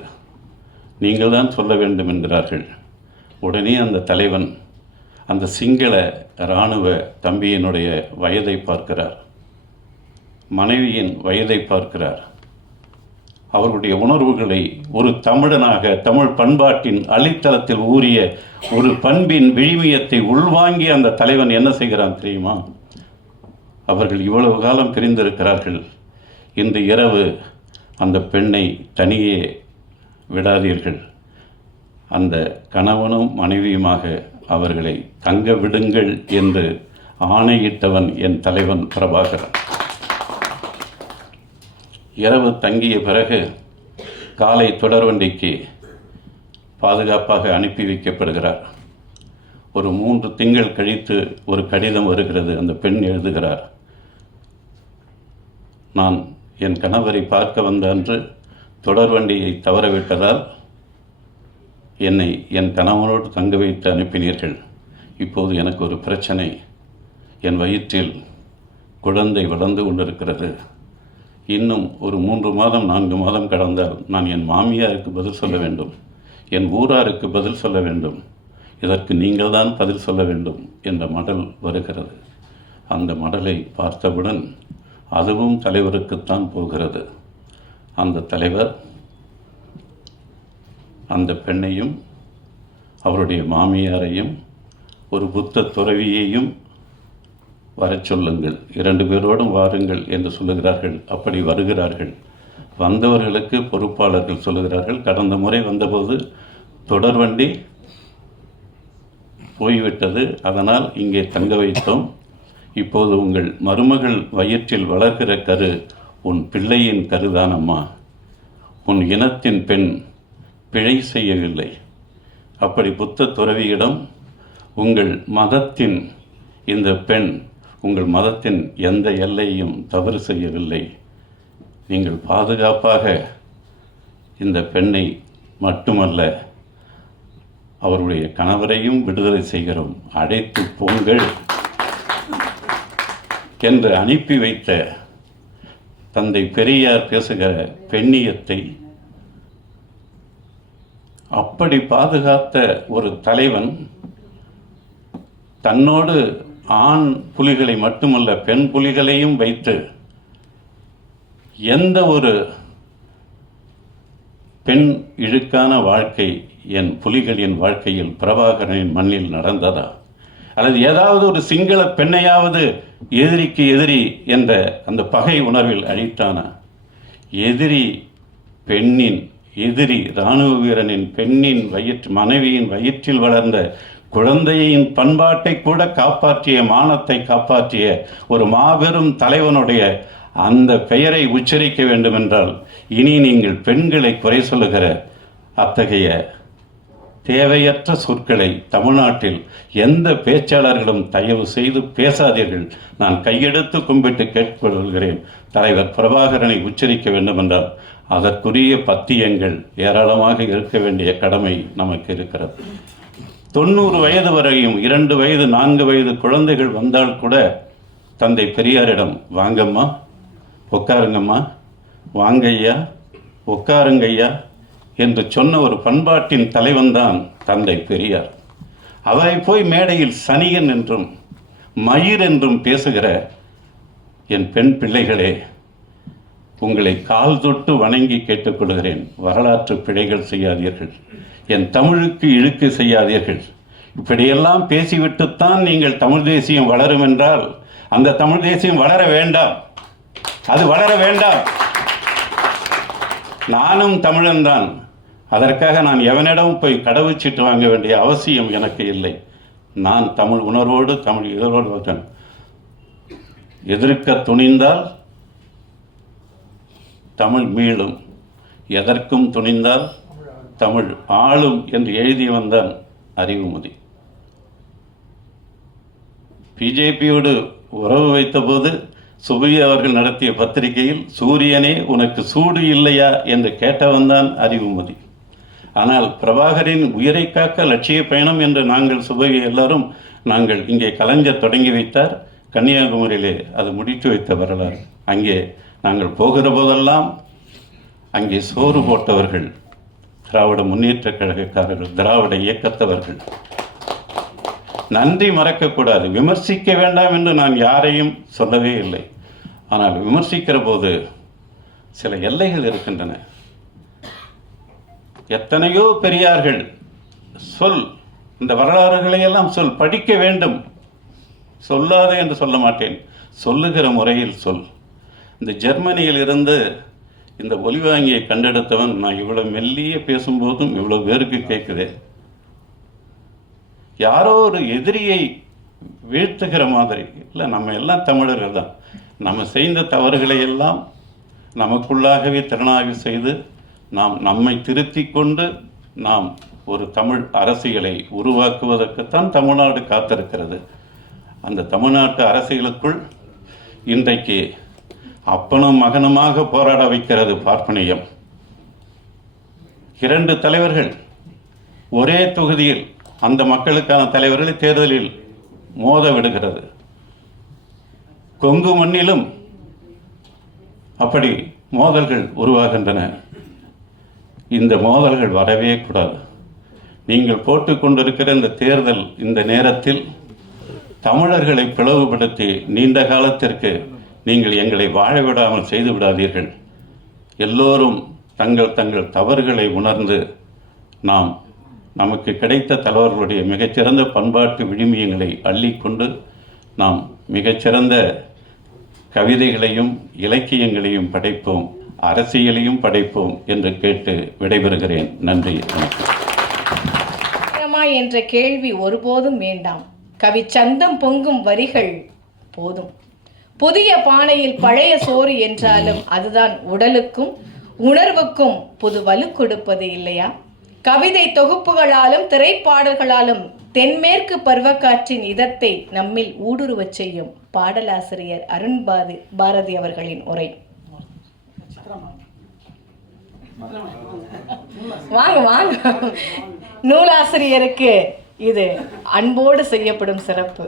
நீங்கள் தான் சொல்ல வேண்டும் என்கிறார்கள். உடனே அந்த தலைவன் அந்த சிங்கள இராணுவ தம்பியினுடைய வயதை பார்க்கிறார், மனைவியின் வயதை பார்க்கிறார். அவர்களுடைய உணர்வுகளை ஒரு தமிழனாக தமிழ் பண்பாட்டின் அடித்தளத்தில் ஊறிய ஒரு பண்பின் விழுமியத்தை உள்வாங்கி அந்த தலைவன் என்ன செய்கிறான் தெரியுமா? அவர்கள் இவ்வளவு காலம் பிரிந்திருக்கிறார்கள். இன்று இரவு அந்த பெண்ணை தனியே விடாதீர்கள். அந்த கணவனும் மனைவியுமாக அவர்களை தங்க விடுங்கள் என்று ஆணையிட்டவன் என் தலைவன் பிரபாகரன். இரவு தங்கிய பிறகு காலை தொடர்வண்டிக்கு பாதுகாப்பாக அனுப்பி வைக்கப்படுகிறார். ஒரு 3 திங்கள் கழித்து ஒரு கடிதம் வருகிறது. அந்த பெண் எழுதுகிறார், நான் என் கணவரை பார்க்க வந்த அன்று தொடர்வண்டியை தவறவிட்டதால் என்னை என் கணவனோடு தங்க வைத்து அனுப்பினீர்கள். இப்போது எனக்கு ஒரு பிரச்சனை. என் வயிற்றில் குழந்தை வளர்ந்து கொண்டிருக்கிறது. இன்னும் ஒரு 3 மாதம் 4 மாதம் கடந்தால் நான் என் மாமியாருக்கு பதில் சொல்ல வேண்டும், என் ஊராருக்கு பதில் சொல்ல வேண்டும். இதற்கு நீங்கள் தான் பதில் சொல்ல வேண்டும் என்ற மடல் வருகிறது. அந்த மடலை பார்த்தவுடன் அதுவும் தலைவருக்குத்தான் போகிறது. அந்த தலைவர் அந்த பெண்ணையும் அவருடைய மாமியாரையும் ஒரு புத்த துறவியையும் வரச் சொல்லுங்கள், 2 பேரோடும் வாருங்கள் என்று சொல்லுகிறார்கள். அப்படி வருகிறார்கள். வந்தவர்களுக்கு பொறுப்பாளர்கள் சொல்லுகிறார்கள், கடந்த முறை வந்தபோது தொடர்வண்டி போய்விட்டது, அதனால் இங்கே தங்க வைத்தோம். இப்போது உங்கள் மருமகள் வயிற்றில் வளர்கிற கரு உன் பிள்ளையின் கருதானம்மா. உன் இனத்தின் பெண் பிழை செய்யவில்லை. அப்படி புத்த துறவியிடம் உங்கள் மதத்தின் இந்த பெண் உங்கள் மதத்தின் எந்த எல்லையும் தவறு செய்யவில்லை. நீங்கள் பாதுகாப்பாக இந்த பெண்ணை மட்டுமல்ல அவருடைய கணவரையும் விடுதலை செய்கிறோம், அழைத்து போங்கள் என்று அனுப்பி வைத்த தந்தை பெரியார் பேசுகிற பெண்ணியத்தை அப்படி பாதுகாத்த ஒரு தலைவன் தன்னோடு ஆண் புலிகளை மட்டுமல்ல பெண் புலிகளையும் வைத்து எந்த ஒரு பெண் இழுக்கான வாழ்க்கை என் புலிகளின் வாழ்க்கையில் பிரபாகரனின் மண்ணில் நடந்ததா? அல்லது ஏதாவது ஒரு சிங்கள பெண்ணையாவது எதிரிக்கு எதிரி என்ற அந்த பகை உணர்வில் அழித்தானா? எதிரி பெண்ணின் எதிரி இராணுவ வீரனின் பெண்ணின் மனைவியின் வயிற்றில் வளர்ந்த குழந்தையின் பண்பாட்டை கூட காப்பாற்றிய, மானத்தை காப்பாற்றிய ஒரு மாபெரும் தலைவனுடைய அந்த பெயரை உச்சரிக்க வேண்டுமென்றால் இனி நீங்கள் பெண்களை குறை சொல்லுகிற அத்தகைய தேவையற்ற சொற்களை தமிழ்நாட்டில் எந்த பேச்சாளர்களும் தயவு செய்து பேசாதீர்கள். நான் கையெடுத்து கும்பிட்டு கேட்டுக்கொள்கிறேன். தலைவர் பிரபாகரனை உச்சரிக்க வேண்டுமென்றால் அதற்குரிய பத்தியங்கள் ஏராளமாக இருக்க வேண்டிய கடமை நமக்கு இருக்கிறது. 90 வயது வரையும் 2 வயது 4 வயது குழந்தைகள் வந்தால் கூட தந்தை பெரியாரிடம் வாங்கம்மா, உட்காருங்கம்மா, வாங்கய்யா, உட்காருங்கய்யா என்று சொன்ன ஒரு பண்பாட்டின் தலைவன்தான் தந்தை பெரியார். அவரை போய் மேடையில் சனியன் என்றும் மயிர் என்றும் பேசுகிற என் பெண் பிள்ளைகளே, உங்களை கால் தொட்டு வணங்கி கேட்டுக்கொள்கிறேன். வரலாற்று பிழைகள் செய்யாதீர்கள். என் தமிழுக்கு இழுக்கு செய்யாதீர்கள். இப்படியெல்லாம் பேசிவிட்டுத்தான் நீங்கள் தமிழ் தேசியம் வளரும் என்றால் அந்த தமிழ் தேசியம் வளர வேண்டாம். அது வளர வேண்டாம். நானும் தமிழன்தான். அதற்காக நான் எவனிடம் போய் கடவுச்சீட்டு வாங்க வேண்டிய அவசியம் எனக்கு இல்லை. நான் தமிழ் உணர்வோடு தமிழ் இதழோடு எதிர்க்க துணிந்தால் தமிழ் மீளும், எதற்கும் துணிந்தால் தமிழ் ஆளும் என்று எழுதி வந்தான் அறிவுமதி. பிஜேபியோடு உறவு வைத்தபோது சுபையா அவர்கள் நடத்திய பத்திரிகையில் சூரியனே உனக்கு சூடு இல்லையா என்று கேட்டவன்தான் அறிவுமதி. ஆனால் பிரபாகரின் உயிரை காக்க லட்சிய பயணம் என்று நாங்கள் சுபையா எல்லாரும் நாங்கள் இங்கே கலைஞர் தொடங்கி வைத்தார். கன்னியாகுமரியிலே அது முடித்து வைத்த வரலாறு. அங்கே நாங்கள் போகிற போதெல்லாம் அங்கே சோறு போட்டவர்கள் திராவிட முன்னேற்ற கழகக்காரர்கள், திராவிட இயக்கத்தவர்கள். நன்றி மறக்கக்கூடாது. விமர்சிக்க வேண்டாம் என்று நான் யாரையும் சொல்லவே இல்லை. ஆனால் விமர்சிக்கிற போது சில எல்லைகள் இருக்கின்றன. எத்தனையோ பெரியார்கள் சொல், இந்த வரலாறுகளை எல்லாம் சொல், படிக்க வேண்டும். சொல்லாத என்று சொல்ல மாட்டேன், சொல்லுகிற முறையில் சொல். இந்த ஜெர்மனியில் இருந்து இந்த ஒலிவாங்கியை கண்டெடுத்தவன் நான் இவ்வளோ மெல்லிய பேசும்போதும் இவ்வளோ பேருக்கு கேட்குதே. யாரோ ஒரு எதிரியை வீழ்த்துகிற மாதிரி இல்லை. நம்ம எல்லாம் தமிழர்கள் தான். நம்ம செய்த தவறுகளை எல்லாம் நமக்குள்ளாகவே திறனாய்வு செய்து நாம் நம்மை திருத்தி கொண்டு நாம் ஒரு தமிழ் அரசியலை உருவாக்குவதற்குத்தான் தமிழ்நாடு காத்திருக்கிறது. அந்த தமிழ்நாட்டு அரசியலுக்குள் இன்றைக்கு அப்பனும் மகனுமாக போராட வைக்கிறது பார்ப்பனியம். 2 தலைவர்கள் ஒரே தொகுதியில் அந்த மக்களுக்கான தலைவர்களை தேர்தலில் மோத விடுகிறது. கொங்கு மண்ணிலும் அப்படி மோதல்கள் உருவாகின்றன. இந்த மோதல்கள் வரவே கூடாது. நீங்கள் போட்டுக்கொண்டிருக்கிற இந்த தேர்தல் இந்த நேரத்தில் தமிழர்களை பிளவுபடுத்தி நீண்ட காலத்திற்கு நீங்கள் எங்களை வாழ விடாமல் செய்து விடாதீர்கள். எல்லோரும் தங்கள் தங்கள் தவறுகளை உணர்ந்து நமக்கு கிடைத்த தலைவர்களுடைய மிகச்சிறந்த பண்பாட்டு விழுமியங்களை அள்ளிக்கொண்டு நாம் மிகச்சிறந்த கவிதைகளையும் இலக்கியங்களையும் படைப்போம், அரசியலையும் படைப்போம் என்று கேட்டு விடைபெறுகிறேன். நன்றி. என்ற கேள்வி ஒருபோதும் வேண்டாம். கவி சந்தம் பொங்கும் வரிகள் போதும். புதிய பானையில் பழைய சோறு என்றாலும் அதுதான் உடலுக்கும் உணர்வுக்கும் புது வலு கொடுப்பது இல்லையா? கவிதை தொகுப்புகளாலும் திரைப்பாடல்களாலும் தென்மேற்கு பருவக்காற்றின் இதத்தை நம்மில் ஊடுருவச் செய்யும் பாடலாசிரியர் அருண் பாரதி அவர்களின் உரை. வாங்க வாங்க. நூலாசிரியருக்கு இது அன்போடு செய்யப்படும் சிறப்பு.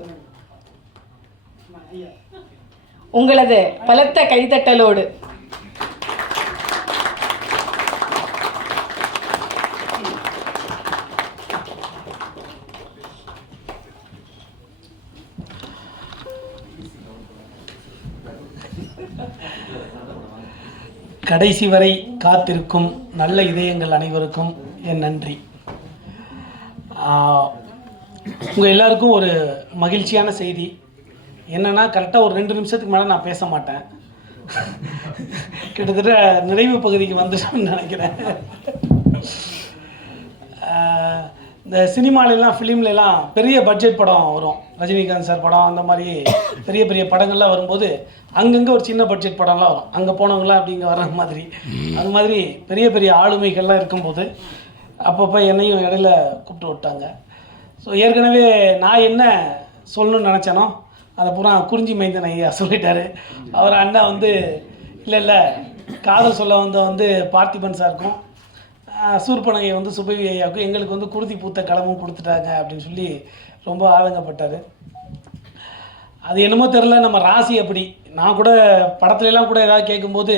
உங்களது பலத்த கைதட்டலோடு கடைசி வரை காத்திருக்கும் நல்ல இதயங்கள் அனைவருக்கும் என் நன்றி. உங்கள் எல்லாருக்கும் ஒரு மகிழ்ச்சியான செய்தி என்னென்னா, கரெக்டாக ஒரு 2 நிமிஷத்துக்கு மேலே நான் பேச மாட்டேன். கிட்டத்தட்ட நிறைவு பகுதிக்கு வந்துட்டோம்னு நினைக்கிறேன். இந்த சினிமாலெலாம் ஃபிலிம்லலாம் பெரிய பட்ஜெட் படம் வரும், ரஜினிகாந்த் சார் படம், அந்த மாதிரி பெரிய பெரிய படங்கள்லாம் வரும்போது அங்கங்கே ஒரு சின்ன பட்ஜெட் படம்லாம் வரும். அங்கே போனவங்களாம் அப்படிங்க வர்ற மாதிரி, அது மாதிரி பெரிய பெரிய ஆளுமைகள்லாம் இருக்கும்போது அப்பப்போ என்னையும் இடையில கூப்பிட்டு விட்டாங்க. ஸோ ஏற்கனவே நான் என்ன சொல்லணும்னு நினச்சேனோ அதை பூரா குறிஞ்சி மைந்தன் ஐயா சொல்லிட்டாரு. அவர் அண்ணா இல்லை காதல் சொல்ல வந்து பார்த்திபன் சாருக்கும் சூர்பனகை சுபவி ஐயாவுக்கும் எங்களுக்கு குருதி பூத்த களமும் கொடுத்துட்டாங்க அப்படின்னு சொல்லி ரொம்ப ஆதங்கப்பட்டார். அது என்னமோ தெரில, நம்ம ராசி அப்படி. நான் கூட படத்துலலாம் கூட ஏதாவது கேட்கும்போது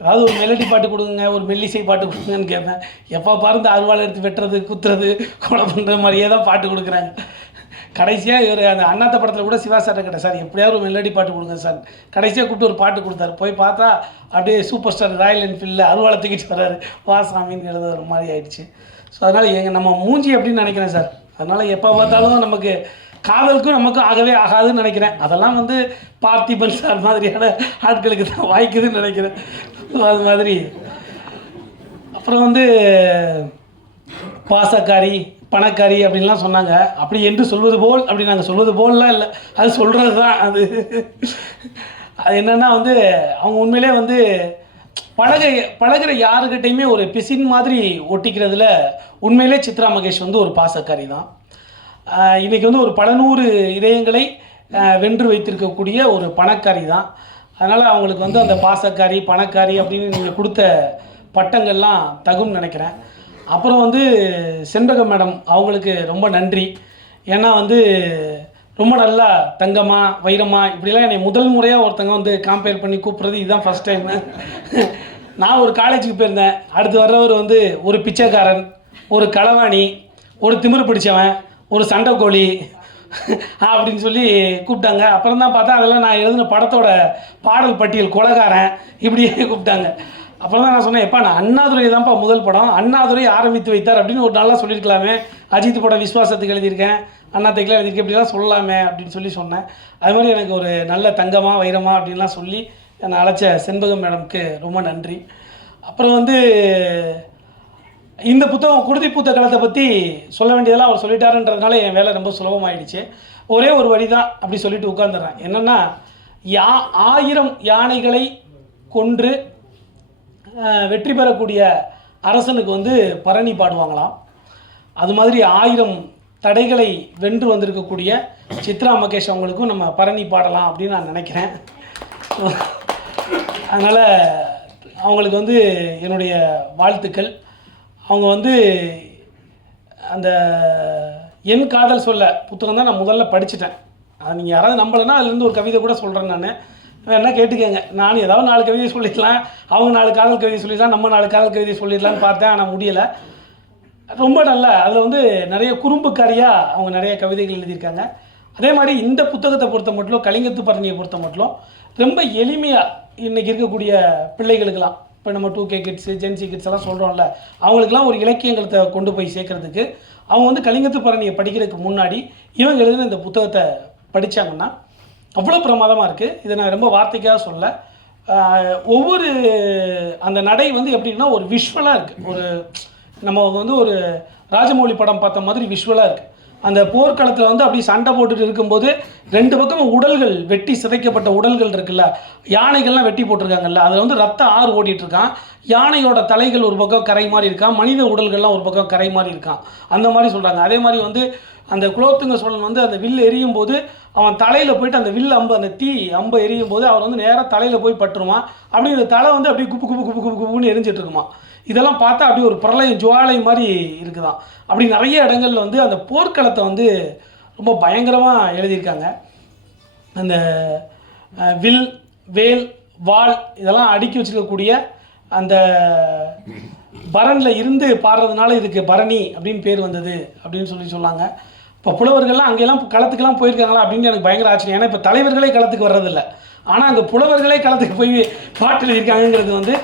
ஏதாவது ஒரு மெலடி பாட்டு கொடுங்க, ஒரு மெல்லிசை பாட்டு கொடுங்கன்னு கேட்பேன். எப்போ பாருந்து அருவாள் எடுத்து வெட்டுறது, குத்துறது, கொலை பண்ணுற மாதிரியே தான் பாட்டு கொடுக்குறாங்க. கடைசியாக இவர் அந்த அண்ணாத்த படத்தில் கூட சிவா சார்ட்ட கேட்டேன், சார் எப்படியாவது ஒரு மெலடி பாட்டு கொடுங்க சார். கடைசியாக கூப்பிட்டு ஒரு பாட்டு கொடுத்தாரு. போய் பார்த்தா அப்படியே சூப்பர் ஸ்டார் ராயல் என்ஃபீல்டில் அருவாளை தூக்கிட்டு வர்றாரு, வா சாமின்னு எழுத ஒரு மாதிரி ஆயிடுச்சு. ஸோ அதனால் நம்ம மூஞ்சி அப்படின்னு நினைக்கிறேன் சார். அதனால் எப்போ பார்த்தாலும் நமக்கு காதலுக்கும் நமக்கும் ஆகவே ஆகாதுன்னு நினைக்கிறேன். அதெல்லாம் வந்து பார்த்திபன் சார் மாதிரியான ஆட்களுக்கு தான் வாய்க்குதுன்னு நினைக்கிறேன். அது மாதிரி அப்புறம் வந்து பாசக்காரி பணக்காரி அப்படின்லாம் சொன்னாங்க. அப்படி என்று சொல்வது போல் அப்படி நாங்கள் சொல்வது போல்லாம் இல்லை, அது சொல்கிறது தான். அது என்னென்னா வந்து அவங்க உண்மையிலே வந்து பழகிற யாருக்கிட்டையுமே ஒரு பிசின் மாதிரி ஒட்டிக்கிறதுல உண்மையிலே சித்ரா மகேஷ் வந்து ஒரு பாசக்காரி தான். இன்றைக்கி வந்து ஒரு பல நூறு இதயங்களை வென்று வைத்திருக்கக்கூடிய ஒரு பணக்காரி தான். அதனால் அவங்களுக்கு வந்து அந்த பாசக்காரி பணக்காரி அப்படின்னு நீங்கள் கொடுத்த பட்டங்கள்லாம் தகும்னு நினைக்கிறேன். அப்புறம் வந்து செண்பகம் மேடம் அவங்களுக்கு ரொம்ப நன்றி. ஏன்னா வந்து ரொம்ப நல்லா தங்கமா வைரமா இப்படிலாம் என்னை முதல் முறையாக ஒருத்தங்க வந்து கம்பேர் பண்ணி கூப்பிட்றது இதுதான் ஃபஸ்ட் டைமு. நான் ஒரு காலேஜுக்கு போயிருந்தேன். அடுத்து வர்றவர் வந்து ஒரு பிச்சைக்காரன், ஒரு களவாணி, ஒரு திமிரு பிடிச்சவன், ஒரு சண்டைக்கோழி அப்படின்னு சொல்லி கூப்பிட்டாங்க. அப்புறம் தான் பார்த்தா அதெல்லாம் நான் எழுதின படத்தோட பாடல் பட்டியல் கொலைகாரன் இப்படியே கூப்பிட்டாங்க. அப்புறம் தான் நான் சொன்னேன், எப்பா நான் அண்ணாதுரை தான்ப்பா முதல் படம், அண்ணாதுரை ஆரம்பித்து வைத்தார் அப்படின்னு ஒரு நல்லா சொல்லியிருக்கலாமே. அஜித் படம் விஸ்வாசத்துக்கு எழுதியிருக்கேன், அண்ணாத்தைக்கெலாம் எழுதியிருக்கேன், இப்படிலாம் சொல்லலாமே அப்படின்னு சொல்லி சொன்னேன். அது மாதிரி எனக்கு ஒரு நல்ல தங்கமா வைரமா அப்படின்லாம் சொல்லி என்னை அழைச்ச செண்பகம் மேடம்க்கு ரொம்ப நன்றி. அப்புறம் வந்து இந்த புத்தகம் குருதி பூத்த களத்தை பற்றி சொல்ல வேண்டியதெல்லாம் அவர் சொல்லிட்டாருன்றதுனால என் வேலை ரொம்ப சுலபமாயிடுச்சு. ஒரே ஒரு வழி தான் அப்படி சொல்லிட்டு உட்காந்துடுறேன். என்னென்னா 1000 யானைகளை கொன்று வெற்றி பெறக்கூடிய அரசனுக்கு வந்து பரணி பாடுவாங்களாம். அது மாதிரி 1000 தடைகளை வென்று வந்திருக்கக்கூடிய சித்ரா மகேஷ் அவங்களுக்கும் நம்ம பரணி பாடலாம் அப்படின்னு நான் நினைக்கிறேன். அதனால் அவங்களுக்கு வந்து என்னுடைய வாழ்த்துக்கள். அவங்க வந்து அந்த என் காதல் சொல்ல புத்தகம் தான் நான் முதல்ல படிச்சுட்டேன். அது நீங்கள் யாராவது நம்பலைன்னா அதுலேருந்து ஒரு கவிதை கூட சொல்கிறேன். நான் வேணா கேட்டுக்கங்க. நான் ஏதாவது 4 கவிதை சொல்லிடலாம், அவங்க 4 காதல் கவிதை சொல்லிடலாம், நம்ம 4 காதல் கவிதை சொல்லிடலான்னு பார்த்தேன். ஆனால் முடியலை. ரொம்ப நல்லா அதில் வந்து நிறைய குறும்புக்காரியாக அவங்க நிறைய கவிதைகள் எழுதியிருக்காங்க. அதே மாதிரி இந்த புத்தகத்தை பொறுத்த மட்டும், கலிங்கத்து பரணியை பொறுத்த மட்டும் ரொம்ப எளிமையாக இன்றைக்கி இருக்கக்கூடிய பிள்ளைகளுக்கெல்லாம், இப்போ நம்ம 2K கிட்ஸு ஜென்சி கிட்ஸ் எல்லாம் சொல்கிறோம்ல, அவங்களுக்கெல்லாம் ஒரு இலக்கியங்களை கொண்டு போய் சேர்க்கறதுக்கு அவங்க வந்து கலிங்கத்து பரணியை படிக்கிறதுக்கு முன்னாடி இவங்க எழுதின இந்த புத்தகத்தை படித்தாங்கன்னா அவ்வளோ பிரமாதமாக இருக்குது. இதை நான் ரொம்ப வார்த்தைக்காக சொல்ல. ஒவ்வொரு அந்த நடை வந்து எப்படின்னா ஒரு விஷுவலாக இருக்குது. ஒரு நம்ம வந்து ஒரு ராஜமௌழி படம் பார்த்த மாதிரி விஷுவலாக இருக்குது. அந்த போர்க்களத்தில் வந்து அப்படி சண்டை போட்டுட்டு இருக்கும்போது 2 பக்கம் உடல்கள் வெட்டி சிதைக்கப்பட்ட உடல்கள் இருக்குல்ல, யானைகள்லாம் வெட்டி போட்டிருக்காங்கல்ல, அதில் வந்து ரத்த ஆறு ஓடிட்டுருக்கான். யானையோட தலைகள் ஒரு பக்கம் கரை மாதிரி இருக்கான், மனித உடல்கள்லாம் ஒரு பக்கம் கரை மாதிரி இருக்கான். அந்த மாதிரி சொல்கிறாங்க. அதே மாதிரி வந்து அந்த குலோத்துங்க சோழன் வந்து அந்த வில் எரியும் போது அவன் தலையில் போயிட்டு அந்த வில் அம்பு, அந்த தீ அம்பை எரியும் போது அவர் வந்து நேராக தலையில் போய் பட்டுருவான். அப்படி இந்த தலை வந்து அப்படியே குப்பு குப்பு குப்பு குப்பு குப்புன்னு எரிஞ்சிட்டு இருக்குமா. இதெல்லாம் பார்த்தா அப்படி ஒரு பிரளயம் ஜுவாலை மாதிரி இருக்குதான். அப்படி நிறைய இடங்கள்ல வந்து அந்த போர்க்களத்தை வந்து ரொம்ப பயங்கரமாக எழுதியிருக்காங்க. அந்த வில் வேல் வாள் இதெல்லாம் அடுக்கி வச்சுருக்கக்கூடிய அந்த பரனில் இருந்து பாடுறதுனால இதுக்கு பரணி அப்படின்னு பேர் வந்தது அப்படின்னு சொன்னாங்க. இப்போ புலவர்கள்லாம் அங்கெல்லாம் களத்துக்கெல்லாம் போயிருக்காங்களா அப்படின்னு எனக்கு பயங்கர ஆச்சரியம். ஏன்னா இப்போ தலைவர்களே களத்துக்கு வர்றதில்லை, ஆனால் அங்கே புலவர்களே களத்துக்கு போய் பாட்டு எழுதியிருக்காங்கிறது வந்து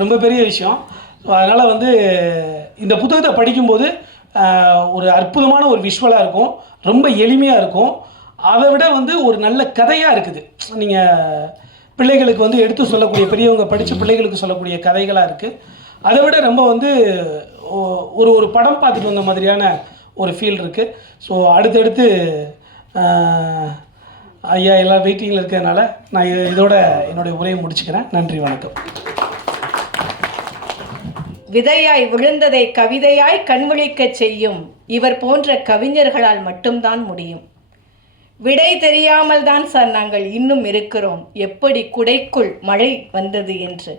ரொம்ப பெரிய விஷயம். ஸோ அதனால் வந்து இந்த புத்தகத்தை படிக்கும்போது ஒரு அற்புதமான ஒரு விஷுவலாக இருக்கும், ரொம்ப எளிமையாக இருக்கும். அதை விட வந்து ஒரு நல்ல கதையாக இருக்குது. நீங்கள் பிள்ளைகளுக்கு வந்து எடுத்து சொல்லக்கூடிய, பெரியவங்க படித்த பிள்ளைகளுக்கு சொல்லக்கூடிய கதைகளாக இருக்குது. அதை விட ரொம்ப வந்து ஒரு படம் பார்த்துட்டு வந்த மாதிரியான ஒரு ஃபீல் இருக்குது. ஸோ அடுத்தடுத்து ஐயா எல்லாம் வெயிட்டிங்கில் இருக்கிறதுனால நான் இதோட என்னுடைய உரையை முடிச்சுக்கிறேன். நன்றி, வணக்கம். விதையாய் விழுந்ததை கவிதையாய் கண்விழிக்கச் செய்யும் இவர் போன்ற கவிஞர்களால் மட்டும்தான் முடியும். விடை தெரியாமல் தான் சார் நாங்கள் இன்னும் இருக்கிறோம், எப்படி குடைக்குள் மழை வந்தது என்று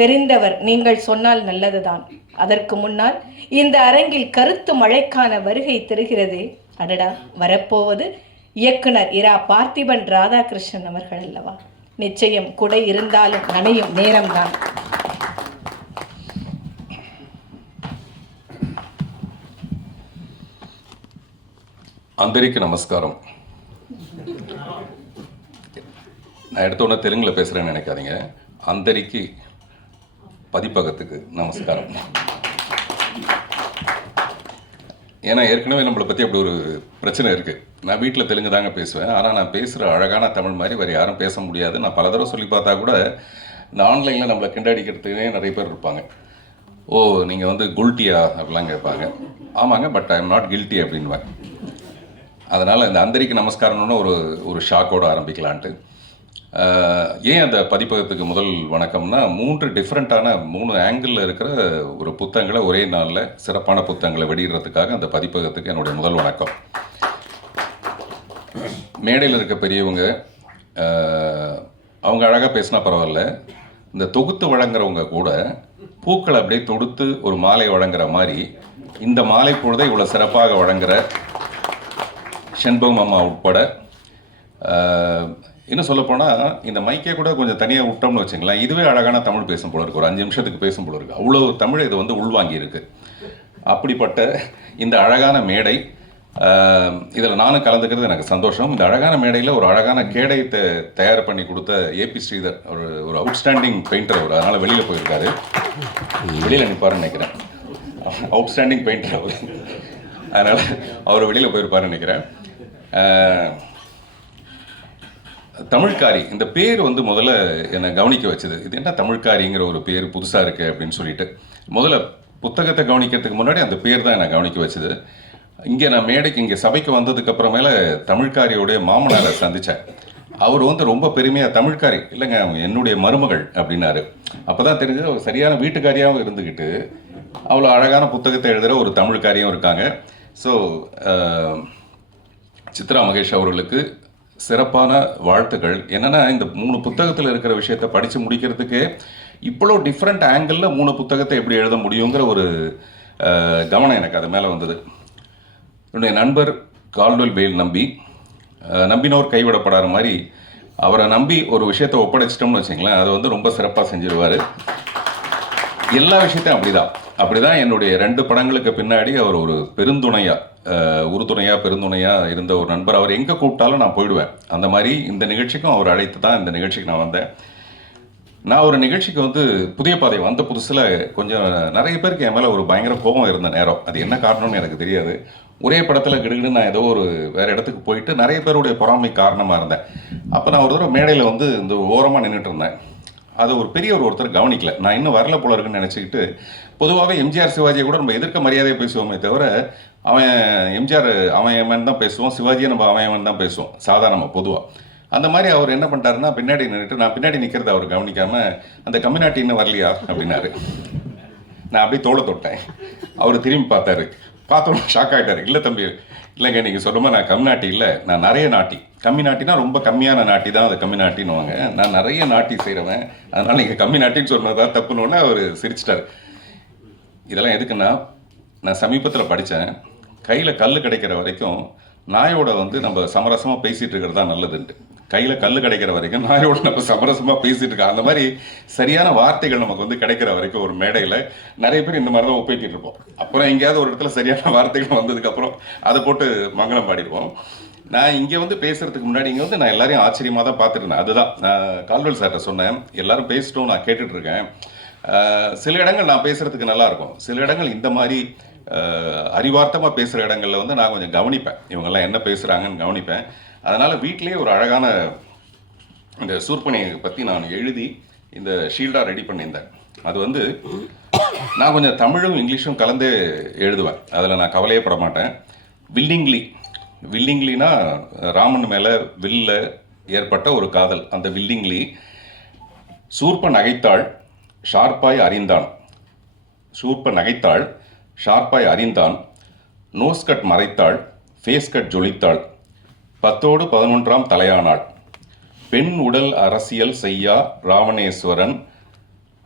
தெரிந்தவர் நீங்கள் சொன்னால் நல்லதுதான். அதற்கு முன்னால் இந்த அரங்கில் கருத்து மழைக்கான வருகை தெரிகிறது. அடடா, வரப்போவது இயக்குனர் இரா பார்த்திபன் ராதாகிருஷ்ணன் அவர்கள் அல்லவா? நிச்சயம் குடை இருந்தாலும் நனையும் நேரம்தான். అందరికీ నమస్కారం. நான் எடுத்தோன்னே தெலுங்கில் பேசுகிறேன்னு நினைக்காதீங்க. அந்தரிக்கு பதிப்பகத்துக்கு நமஸ்காரம். ஏன்னா ஏற்கனவே நம்மளை பற்றி அப்படி ஒரு பிரச்சனை இருக்குது. நான் வீட்டில் தெலுங்கு தாங்க பேசுவேன், ஆனால் நான் பேசுகிற அழகான தமிழ் மாதிரி வேறு யாரும் பேச முடியாது. நான் பல தடவை சொல்லி பார்த்தா கூட இந்த ஆன்லைனில் நம்மளை கிண்டடிக்கிறதுக்குனே நிறைய பேர் இருப்பாங்க. ஓ நீங்கள் வந்து குல்ட்டியா அப்படிலாம் கேட்பாங்க. ஆமாங்க, but I am not guilty அப்படின்வேன். அதனால் இந்த அந்தரிக்கு நமஸ்காரம்னு ஒரு ஷாக்கோடு ஆரம்பிக்கலான்ட்டு. ஏன் அந்த பதிப்பகத்துக்கு முதல் வணக்கம்னா, 3 டிஃப்ரெண்ட்டான 3 ஆங்கிளில் இருக்கிற ஒரு புத்தகங்களை ஒரே நாளில் சிறப்பான புத்தகங்களை வெளியிடுறதுக்காக அந்த பதிப்பகத்துக்கு என்னுடைய முதல் வணக்கம். மேடையில் இருக்க பெரியவங்க அவங்க அழகாக பேசினா பரவாயில்ல, இந்த தொகுத்து வழங்குறவங்க கூட பூக்களை அப்படியே தொடுத்து ஒரு மாலை வழங்குற மாதிரி இந்த மாலை பொழுதை இவ்வளோ சிறப்பாக வழங்குற செண்பகம் அம்மா உட்பட, இன்னும் சொல்லப்போனால் இந்த மைக்கே கூட கொஞ்சம் தனியாக விட்டோம்னு வச்சுங்களேன், இதுவே அழகான தமிழ் பேசும் போல இருக்குது. ஒரு 5 நிமிஷத்துக்கு பேசும் போல இருக்குது. அவ்வளோ தமிழ் இது வந்து உள்வாங்கி இருக்கு. அப்படிப்பட்ட இந்த அழகான மேடை, இதில் நானும் கலந்துக்கிறது எனக்கு சந்தோஷம். இந்த அழகான மேடையில் ஒரு அழகான கேடயத்தை தயார் பண்ணி கொடுத்த ஏபி ஸ்ரீதர், ஒரு அவுட்ஸ்டாண்டிங் பெயிண்டர் அவர். அதனால் வெளியில் போயிருக்காரு, வெளியில் நிற்பாருன்னு நினைக்கிறேன். அவுட்ஸ்டாண்டிங் பெயிண்டர் அவர், அதனால் அவர் வெளியில் போயிருப்பாருன்னு நினைக்கிறேன். தமிழ்காரி இந்த பேர் வந்து முதல்ல என்னை கவனிக்க வச்சது. இது என்ன தமிழ்காரிங்கிற ஒரு பேர் புதுசாக இருக்குது அப்படின்னு சொல்லிட்டு முதல்ல புத்தகத்தை கவனிக்கிறதுக்கு முன்னாடி அந்த பேர் தான் என்னை கவனிக்க வச்சது. இங்கே நான் மேடைக்கு இங்கே சபைக்கு வந்ததுக்கு அப்புறமேல தமிழ்காரியோடைய மாமனாரை சந்தித்தேன். அவர் வந்து ரொம்ப பெருமையாக தமிழ்காரி இல்லைங்க என்னுடைய மருமகள் அப்படின்னாரு. அப்போ தான் தெரிஞ்சது அவர் சரியான வீட்டுக்காரியாகவும் இருந்துக்கிட்டு அவ்வளோ அழகான புத்தகத்தை எழுதுகிற ஒரு தமிழ்காரியும் இருக்காங்க. ஸோ சித்ரா மகேஷ் அவர்களுக்கு சிறப்பான வாழ்த்துக்கள். என்னென்னா இந்த 3 புத்தகத்தில் இருக்கிற விஷயத்தை படித்து முடிக்கிறதுக்கு இவ்வளோ டிஃப்ரெண்ட் ஆங்கிளில் 3 புத்தகத்தை எப்படி எழுத முடியுங்கிற ஒரு கவனம் எனக்கு அது மேலே வந்தது. என்னுடைய நண்பர் கால்வெல் வேல் நம்பினோர் கைவிடப்படாத மாதிரி அவரை நம்பி ஒரு விஷயத்தை ஒப்படைச்சிட்டோம்னு வச்சிங்களேன், அது வந்து ரொம்ப சிறப்பாக செஞ்சிருவார். எல்லா விஷயத்தையும் அப்படிதான் என்னுடைய 2 படங்களுக்கு பின்னாடி அவர் ஒரு பெருந்துணையாக இருந்த ஒரு நண்பர். அவர் எங்கே கூப்பிட்டாலும் நான் போயிடுவேன். அந்த மாதிரி இந்த நிகழ்ச்சிக்கும் அவர் அழைத்து தான் இந்த நிகழ்ச்சிக்கு நான் வந்தேன். நான் ஒரு நிகழ்ச்சிக்கு வந்து புதிய பாதை வந்த புதுசில் கொஞ்சம் நிறைய பேருக்கு என் மேலே ஒரு பயங்கர கோபம் இருந்த நேரம். அது என்ன காரணம்னு எனக்கு தெரியாது. ஒரே படத்தில் கிடுகிடு நான் ஏதோ ஒரு வேறு இடத்துக்கு போயிட்டு நிறைய பேருடைய பொறாமை காரணமாக இருந்தேன். அப்போ நான் ஒரு தடவை மேடையில் வந்து இந்த ஓரமாக நின்றுட்டு இருந்தேன். அது ஒரு ஒருத்தர் கவனிக்கல. நான் இன்னும் வரல போல இருக்குன்னு நினச்சிக்கிட்டு, பொதுவாகவே எம்ஜிஆர் சிவாஜியை கூட நம்ம எதிர்க்க மரியாதையை பேசுவோமே தவிர அவன் எம்ஜிஆர் அவன் தான் பேசுவோம், சிவாஜியை நம்ம அவன் தான் பேசுவோம் சாதாரணமாக பொதுவாக. அந்த மாதிரி அவர் என்ன பண்ணிட்டாருன்னா பின்னாடி நின்றுட்டு, நான் பின்னாடி நிற்கிறத அவர் கவனிக்காமல் அந்த கம்யூனிட்டி இன்னும் வரலையா அப்படின்னாரு. நான் அப்படியே தோளை தொட்டேன். அவர் திரும்பி பார்த்தாரு. பார்த்தோன்னு ஷாக் ஆகிட்டார். இல்லை தம்பி, இல்லைங்க நீங்கள் சொல்லுமா நான் கம்நாட்டி இல்லை, நான் நிறைய நாட்டி. கம்மி நாட்டினா ரொம்ப கம்மியான நாட்டி தான் அது கம்மி நாட்டின்னுவாங்க. நான் நிறைய நாட்டி செய்கிறவன், அதனால் நீங்கள் கம்மி நாட்டின்னு சொன்னதான் தப்புன்னு அவர் சிரிச்சிட்டார். இதெல்லாம் எதுக்குன்னா, நான் சமீபத்தில் படித்தேன், கையில் கல் கிடைக்கிற வரைக்கும் நாயோட வந்து நம்ம சமரசமாக பேசிகிட்டு இருக்கிறது தான் நல்லதுன்ட்டு. கையில் கல் கிடைக்கிற வரைக்கும் நாயோட நம்ம சமரசமாக பேசிகிட்டு இருக்கோம். அந்த மாதிரி சரியான வார்த்தைகள் நமக்கு வந்து கிடைக்கிற வரைக்கும் ஒரு மேடையில் நிறைய பேர் இந்த மாதிரி தான் ஒப்பேற்றிட்டு இருப்போம். அப்புறம் எங்கேயாவது ஒரு இடத்துல சரியான வார்த்தைகள் வந்ததுக்கப்புறம் அதை போட்டு மங்களம் பாடிடுவோம். நான் இங்கே வந்து பேசுகிறதுக்கு முன்னாடி இங்கே வந்து நான் எல்லாரையும் ஆச்சரியமாக தான் பார்த்துருந்தேன். அதுதான் நான் கால்வெல் சார்கிட்ட சொன்னேன், எல்லாரும் பேசிட்டோம், நான் கேட்டுட்ருக்கேன். சில இடங்கள் நான் பேசுகிறதுக்கு நல்லாயிருக்கும், சில இடங்கள் இந்த மாதிரி அறிவார்த்தமாக பேசுகிற இடங்களில் வந்து நான் கொஞ்சம் கவனிப்பேன், இவங்கெல்லாம் என்ன பேசுகிறாங்கன்னு கவனிப்பேன். அதனால் வீட்டிலேயே ஒரு அழகான இந்த சூர்பனியை பற்றி நான் எழுதி இந்த ஷீல்டாக ரெடி பண்ணியிருந்தேன். அது வந்து நான் கொஞ்சம் தமிழும் இங்கிலீஷும் கலந்தே எழுதுவேன், அதில் நான் கவலையே பட மாட்டேன். வில்லிங்லினா ராமன் மேலே வில்ல ஏற்பட்ட ஒரு காதல், அந்த வில்லிங்லி. சூர்ப்ப நகைத்தாள் ஷார்ப்பாய் அறிந்தான், நோஸ்கட் மறைத்தாள், ஃபேஸ்கட் ஜொலித்தாள், 10ஓடு 11ஆம் தலையானாள், பெண் உடல் அரசியல் செய்யா ராவணேஸ்வரன்.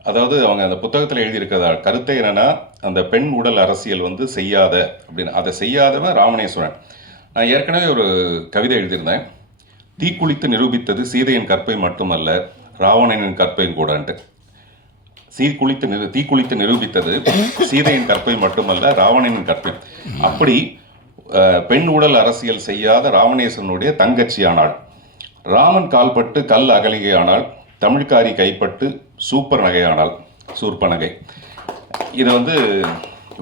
அதாவது அவங்க அந்த புத்தகத்தில் எழுதியிருக்கிறதா கருத்தை என்னென்னா, அந்த பெண் உடல் அரசியல் வந்து செய்யாத அப்படின்னு, அதை செய்யாதவன் ராவணேஸ்வரன். நான் ஏற்கனவே ஒரு கவிதை எழுதியிருந்தேன், தீக்குளித்து நிரூபித்தது சீதையின் கற்பை மட்டுமல்ல ராவணனின் கற்பையும் கூடன்ட்டு. தீக்குளித்து நிரூபித்தது சீதையின் கற்பை மட்டுமல்ல ராவணனின் கற்பை. அப்படி பெண் உடல் அரசியல் செய்யாத ராவணேஸ்வரனுடைய தங்கச்சியானாள். ராமன் கால்பட்டு கல் அகலிகையானால், தமிழ்காரி கைப்பட்டு சூப்பர் நகையானாள், சூர்ப்ப நகை. இதை வந்து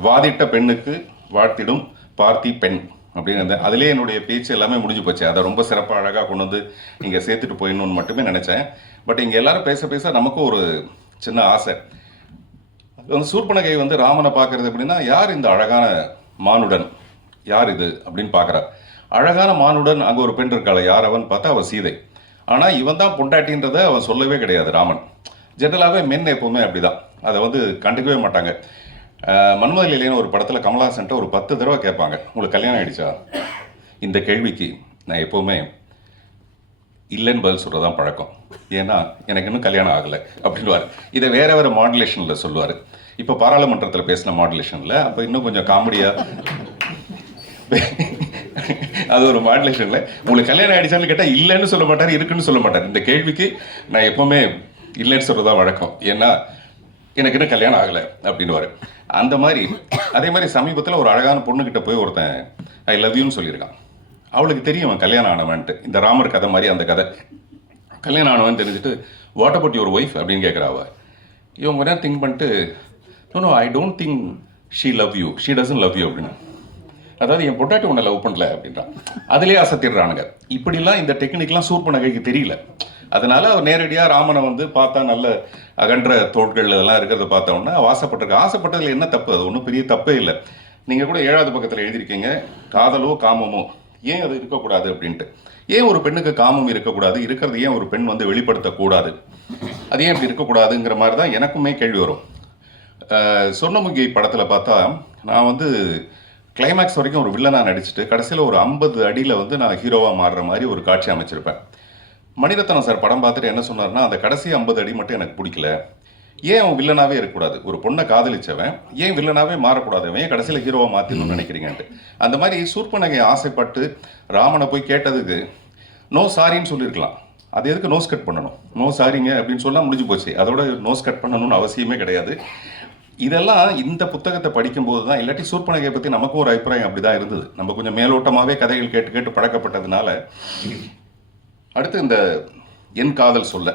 வாதிட்ட பெண்ணுக்கு வாழ்த்திடும் பார்த்தி பெண் அப்படின்னு அதிலே என்னுடைய பேச்சு எல்லாமே முடிஞ்சு போச்சு. அதை ரொம்ப சிறப்பாக அழகாக கொண்டு வந்து இங்கே சேர்த்துட்டு போயிடணும்னு மட்டுமே நினச்சேன். பட் இங்கே எல்லாரும் பேச பேச நமக்கும் ஒரு சின்ன ஆசை. சூர்ப்பனகை வந்து ராமனை பார்க்கறது எப்படின்னா, யார் இந்த அழகான மானுடன், யார் இது அப்படின்னு பார்க்குறா. அழகான மானுடன் அங்கே ஒரு பெண் இருக்காள், யார் அவன் பார்த்தா அவள் சீதை. ஆனால் இவன் தான் பொண்டாட்டின்றதை அவன் சொல்லவே கிடையாது ராமன். ஜென்ரலாகவே மென் எப்போவுமே அப்படி தான், அதை வந்து கண்டுக்கவே மாட்டாங்க. மன்மத லீலைன்னு ஒரு படத்தில் கமலஹாசன்ட்ட ஒரு 10 தடவை கேட்பாங்க, உங்களுக்கு கல்யாணம் ஆகிடுச்சா? இந்த கேள்விக்கு நான் எப்போவுமே இல்லைன்னு பதில் சொல்கிறதான் பழக்கம். ஏன்னா எனக்கு இன்னும் கல்யாணம் ஆகலை அப்படின்வார். இதை வேறு மாடுலேஷனில் சொல்லுவார். இப்போ பாராளுமன்றத்தில் பேசின மாடுலேஷனில், அப்போ இன்னும் கொஞ்சம் காமெடியாக அது ஒரு மாடுலேஷனில் உங்களுக்கு கல்யாணம் ஆகிடுச்சான்னு கேட்டால் இல்லைன்னு சொல்ல மாட்டார், இருக்குன்னு சொல்ல மாட்டார். இந்த கேள்விக்கு நான் எப்போவுமே இல்லைன்னு சொல்கிறதான் வழக்கம். ஏன்னா எனக்கு இன்னும் கல்யாணம் ஆகலை அப்படின்வார். அந்த மாதிரி அதே மாதிரி சமீபத்தில் ஒரு அழகான பொண்ணுக்கிட்ட போய் ஒருத்தன் ஐ லவ் யூன்னு சொல்லியிருக்கான். அவளுக்கு தெரியும் அவன் கல்யாணம் ஆனவன்ட்டு. இந்த ராமர் கதை மாதிரி அந்த கதை. கல்யாணம் ஆனவன் தெரிஞ்சுட்டு வாட் அபவுட் யுவர் ஒய்ஃப் அப்படின்னு கேட்குறாவ. இவங்க நேரம் திங்க் பண்ணிட்டு no I don't think she love you, she doesn't love you அப்படின்னு. அதாவது என் பொட்டாட்டி உன்னை லவ் பண்ணல அப்படின்றான். அதுலேயே அசத்திடுறானுங்க. இப்படிலாம் இந்த டெக்னிக்லாம் சூர்ப்பனகைக்கு தெரியல. அதனால அவர் நேரடியாக ராமனை வந்து பார்த்தா நல்ல அகன்ற தோட்கள் இதெல்லாம் இருக்கிறத பார்த்தோன்னா ஆசைப்பட்டிருக்க. ஆசைப்பட்டதில் என்ன தப்பு? அது ஒன்றும் பெரிய தப்பே இல்லை. நீங்கள் கூட 7வது பக்கத்தில் எழுதியிருக்கீங்க, காதலோ காமமோ ஏன் அது இருக்கக்கூடாது அப்படின்ட்டு. ஏன் ஒரு பெண்ணுக்கு காமம் இருக்கக்கூடாது? இருக்கிறது ஏன் ஒரு பெண் வந்து வெளிப்படுத்தக்கூடாது? அது ஏன் இப்படி இருக்கக்கூடாதுங்கிற மாதிரி தான் எனக்குமே கேள்வி வரும். சொர்ணமுகி படத்தில் பார்த்தா நான் வந்து கிளைமேக்ஸ் வரைக்கும் ஒரு வில்லனாக நடிச்சுட்டு கடைசியில் ஒரு 50 அடியில் வந்து நான் ஹீரோவாக மாறுற மாதிரி ஒரு காட்சி அமைச்சிருப்பேன். மணிரத்னம் சார் படம் பார்த்துட்டு என்ன சொன்னார்னா, அந்த கடைசி 50 அடி மட்டும் எனக்கு பிடிக்கல. ஏன் அவன் வில்லனாகவே இருக்கக்கூடாது? ஒரு பொண்ணை காதலிச்சவன் ஏன் வில்லனாகவே மாறக்கூடாது? ஏன் கடைசியில் ஹீரோவாக மாற்றணும்னு நினைக்கிறீங்கன்ட்டு. அந்த மாதிரி சூர்ப்பனகை ஆசைப்பட்டு ராமனை போய் கேட்டதுக்கு நோ சாரின்னு சொல்லியிருக்கலாம். அது எதுக்கு நோஸ் கட் பண்ணணும்? நோ சாரிங்க அப்படின்னு சொன்னால் முடிஞ்சு போச்சு. அதோட நோஸ் கட் பண்ணணும்னு அவசியமே கிடையாது. இதெல்லாம் இந்த புத்தகத்தை படிக்கும்போது தான், இல்லாட்டி சூர்ப்பனகையை பற்றி நமக்கும் ஒரு அபிப்பிராயம் அப்படி தான் இருந்தது. நம்ம கொஞ்சம் மேலோட்டமாகவே கதைகள் கேட்டு கேட்டு பழக்கப்பட்டதுனால. அடுத்து இந்த என் காதல் சொல்ல,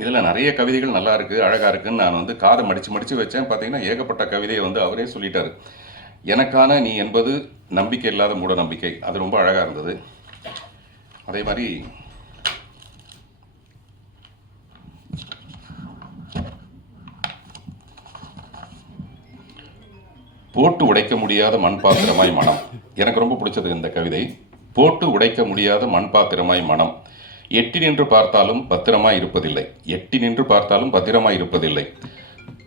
இதில் நிறைய கவிதைகள் நல்லா இருக்குது, அழகாக இருக்குதுன்னு நான் வந்து காதை மடித்து வச்சேன். பார்த்தீங்கன்னா ஏகப்பட்ட கவிதையை வந்து அவரே சொல்லிட்டார். எனக்கான நீ என்பது நம்பிக்கை இல்லாத மூட நம்பிக்கை, அது ரொம்ப அழகாக இருந்தது. அதே மாதிரி போட்டு உடைக்க முடியாத மண்பாத்திரமாய் மனம், எனக்கு ரொம்ப பிடிச்சது இந்த கவிதை. போட்டு உடைக்க முடியாத மண்பாத்திரமாய் மனம், எட்டி நின்று பார்த்தாலும் பத்திரமாய் இருப்பதில்லை, எட்டி நின்று பார்த்தாலும் பத்திரமாய் இருப்பதில்லை.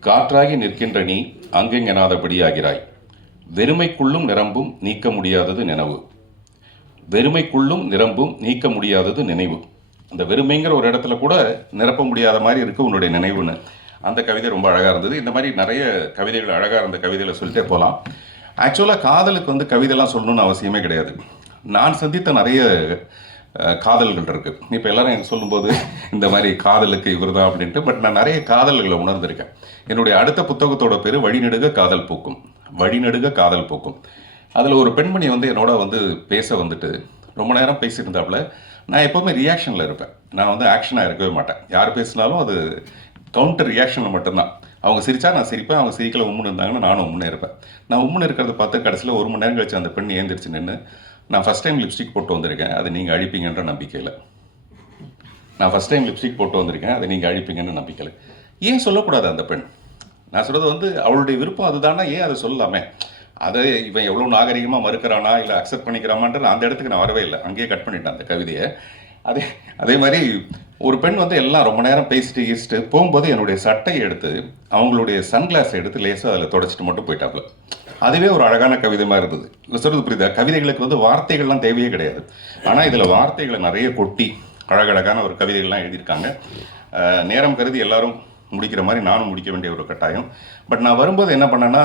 காற்றாகி நிற்கின்ற நீ அங்கெங்கெனாதபடி ஆகிறாய். வெறுமைக்குள்ளும் நிரம்பும் நீக்க முடியாதது நினைவு, வெறுமைக்குள்ளும் நிரம்பும் நீக்க முடியாதது நினைவு. அந்த வெறுமைங்கிற ஒரு இடத்துல கூட நிரப்ப முடியாத மாதிரி இருக்குது உன்னுடைய நினைவுன்னு. அந்த கவிதை ரொம்ப அழகாக இருந்தது. இந்த மாதிரி நிறைய கவிதைகள் அழகாக இருந்த கவிதைகளை சொல்லிட்டே போகலாம். ஆக்சுவலாக காதலுக்கு வந்து கவிதைலாம் சொல்லணும்னு அவசியமே கிடையாது. நான் சந்தித்த நிறைய காதல்கள் இருக்குது. இப்போ எல்லாரும் எனக்கு சொல்லும்போது இந்த மாதிரி காதலுக்கு இவர் தான் அப்படின்ட்டு, பட் நான் நிறைய காதல்களை உணர்ந்திருக்கேன். என்னுடைய அடுத்த புத்தகத்தோட பேர் வழிநெடுக காதல் பூக்கும், வழிநெடுக காதல் பூக்கும். அதில் ஒரு பெண்மணி வந்து என்னோட வந்து பேச வந்துட்டு ரொம்ப நேரம் பேசிட்டு இருந்தாப்புல. நான் எப்போவுமே ரியாக்ஷனில் இருப்பேன், நான் வந்து ஆக்ஷனாக இருக்கவே மாட்டேன். யார் பேசினாலும் அது கவுண்டர் ரியாக்ஷனில் மட்டும்தான். அவங்க சிரித்தா நான் சிரிப்பேன், அவங்க சிரிக்கல உம்முன்னு இருந்தாங்கன்னா நானும் உம்முன்னு இருப்பேன். நான் உம்முன்னு இருக்கிறத பார்த்து கடைசியில் 1 மணி நேரம் கழிச்சு அந்த பெண் ஏந்திரிச்சு நின்று, நான் ஃபஸ்ட் டைம் லிப்ஸ்டிக் போட்டு வந்திருக்கேன், அது நீங்கள் அழிப்பீங்கன்ற நம்பிக்கையில். நான் ஃபஸ்ட் டைம் லிப்ஸ்டிக் போட்டு வந்திருக்கேன், அதை நீங்கள் அழிப்பீங்கன்ற நம்பிக்கையில். ஏன் சொல்லக்கூடாது அந்த பெண்? நான் சொல்கிறது வந்து அவளுடைய விருப்பம் அதுதானா, ஏன் அதை சொல்லலாமே? அதை இவன் எவ்வளோ நாகரிகமாக மறுக்கிறானா இல்லை அக்செப்ட் பண்ணிக்கிறாமான்ற அந்த இடத்துக்கு நான் வரவே இல்லை, அங்கேயே கட் பண்ணிட்டேன் அந்த கவிதையை. அதே மாதிரி ஒரு பெண் வந்து எல்லாம் ரொம்ப நேரம் பேசிட்டு போகும்போது என்னுடைய சட்டையை எடுத்து அவங்களுடைய சன்கிளாஸை எடுத்து லேசாக அதில் தொடச்சிட்டு மட்டும் போயிட்டாப்புல. அதுவே ஒரு அழகான கவிதை மாதிரி இருந்தது. இல்லை சொல்கிறது புரியுதா? கவிதைகளுக்கு வந்து வார்த்தைகள்லாம் தேவையே கிடையாது. ஆனால் இதில் வார்த்தைகளை நிறைய கொட்டி அழகழகான ஒரு கவிதைகள்லாம் எழுதியிருக்காங்க. நேரம் கருதி எல்லாரும் முடிக்கிற மாதிரி நானும் முடிக்க வேண்டிய ஒரு கட்டாயம். பட் நான் வரும்போது என்ன பண்ணேன்னா,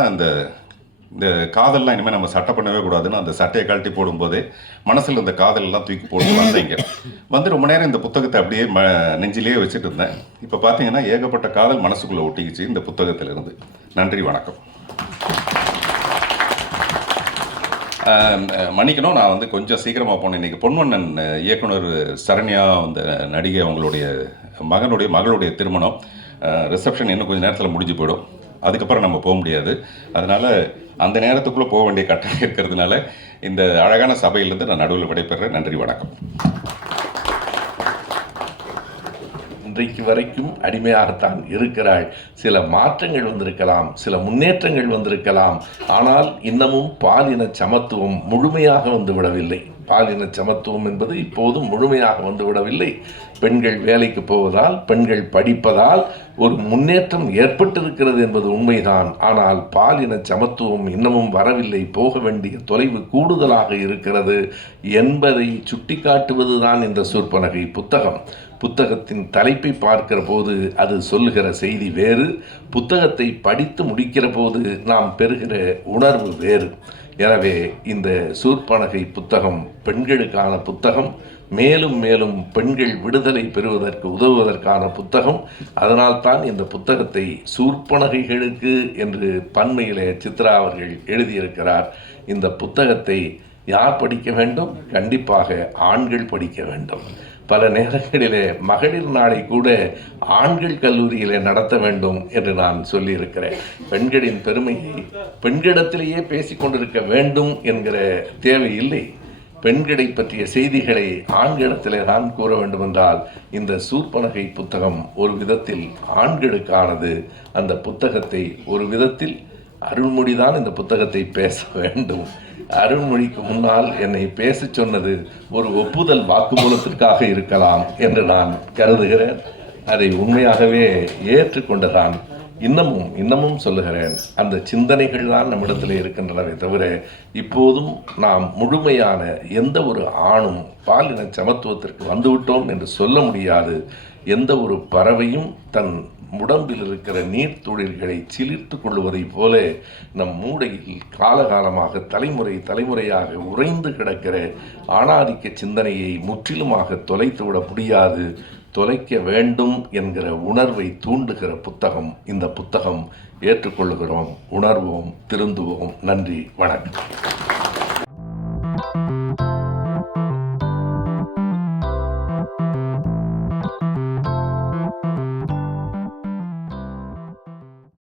இந்த காதல்லாம் இனிமேல் நம்ம சட்டை பண்ணவே கூடாதுன்னு அந்த சட்டையை கழட்டி போடும்போதே மனசில் இந்த காதலெல்லாம் தூக்கி போட்டு வந்தீங்க. வந்து ரொம்ப நேரம் இந்த புத்தகத்தை அப்படியே நெஞ்சிலேயே வச்சுட்டு இருந்தேன். இப்போ பார்த்தீங்கன்னா ஏகப்பட்ட காதல் மனசுக்குள்ளே ஒட்டிக்கிச்சு இந்த புத்தகத்திலிருந்து. நன்றி, வணக்கம். மன்னிக்கணும், நான் வந்து கொஞ்சம் சீக்கிரமாக போனேன். இன்றைக்கி பொன்வண்ணன் இயக்குனர் சரண்யா அந்த நடிகை அவங்களுடைய மகளுடைய திருமணம் ரிசப்ஷன் இன்னும் கொஞ்சம் நேரத்தில் முடிஞ்சு போயிடும். அதுக்கப்புறம் நம்ம போக முடியாது. அதனால் அந்த நேரத்துக்குள்ளே போக வேண்டிய கட்டாயம் இருக்கிறதுனால இந்த அழகான சபையிலேருந்து நான் நடுவில் விடைபெறுறேன். நன்றி, வணக்கம். இன்றைக்கு வரைக்கும் அடிமையாகத்தான் இருக்கிறாள். சில மாற்றங்கள் வந்திருக்கலாம், சில முன்னேற்றங்கள் வந்திருக்கலாம். ஆனால் இன்னமும் பாலின சமத்துவம் முழுமையாக வந்துவிடவில்லை. பாலின சமத்துவம் என்பது இப்போதும் முழுமையாக வந்துவிடவில்லை. பெண்கள் வேலைக்கு போவதால், பெண்கள் படிப்பதால் ஒரு முன்னேற்றம் ஏற்பட்டிருக்கிறது என்பது உண்மைதான். ஆனால் பாலின சமத்துவம் இன்னமும் வரவில்லை, போக வேண்டிய தொலைவு கூடுதலாக இருக்கிறது என்பதை சுட்டிக்காட்டுவதுதான் இந்த சூர்பனகை புத்தகம். புத்தகத்தின் தலைப்பை பார்க்கிற போது அது சொல்லுகிற செய்தி வேறு, புத்தகத்தை படித்து முடிக்கிற போது நாம் பெறுகிற உணர்வு வேறு. எனவே இந்த சூர்பனகை புத்தகம் பெண்களுக்கான புத்தகம், மேலும் மேலும் பெண்கள் விடுதலை பெறுவதற்கு உதவுவதற்கான புத்தகம். அதனால்தான் இந்த புத்தகத்தை சூர்பனகைகளுக்கு என்று பன்மையிலே சித்ரா அவர்கள் எழுதியிருக்கிறார். இந்த புத்தகத்தை யார் படிக்க வேண்டும்? கண்டிப்பாக ஆண்கள் படிக்க வேண்டும். பல நேரங்களிலே மகளிர் நாளை கூட ஆண்கள் கல்லூரியிலே நடத்த வேண்டும் என்று நான் சொல்லியிருக்கிறேன். பெண்களின் பெருமையை பெண்களிடத்திலேயே பேசிக்கொண்டிருக்க வேண்டும் என்கிற தேவை இல்லை. பெண்களை பற்றிய செய்திகளை ஆண்களிடத்திலே தான் கூற வேண்டும் என்றால் இந்த சூர்பனகை புத்தகம் ஒரு விதத்தில் ஆண்களுக்கானது. அந்த புத்தகத்தை ஒரு விதத்தில் அருள்மொழிதான் இந்த புத்தகத்தை பேச வேண்டும். அருள்மொழிக்கு முன்னால் என்னை பேச சொன்னது ஒரு ஒப்புதல் வாக்குமூலத்திற்காக இருக்கலாம் என்று நான் கருதுகிறேன். அதை உண்மையாகவே ஏற்றுக்கொண்டதான் இன்னமும் சொல்லுகிறேன். அந்த சிந்தனைகள் தான் நம்மிடத்தில் இருக்கின்றனவே தவிர இப்போதும் நாம் முழுமையான எந்த ஒரு ஆணும் பாலின சமத்துவத்திற்கு வந்துவிட்டோம் என்று சொல்ல முடியாது. எந்த ஒரு பறவையும் தன் உடம்பில் இருக்கிற நீர்த்துளிர்களை சிலிர்த்து கொள்வதைப் போல நம் மூளையில் காலகாலமாக தலைமுறையாக உறைந்து கிடக்கிற ஆணாதிக்க சிந்தனையை முற்றிலுமாக தொலைத்துவிட முடியாது. தொலைக்க வேண்டும் என்கிற உணர்வை தூண்டுகிற புத்தகம் இந்த புத்தகம். ஏற்றுக்கொள்ளுகிறோம், உணர்வோம், திருந்துவோம். நன்றி, வணக்கம்.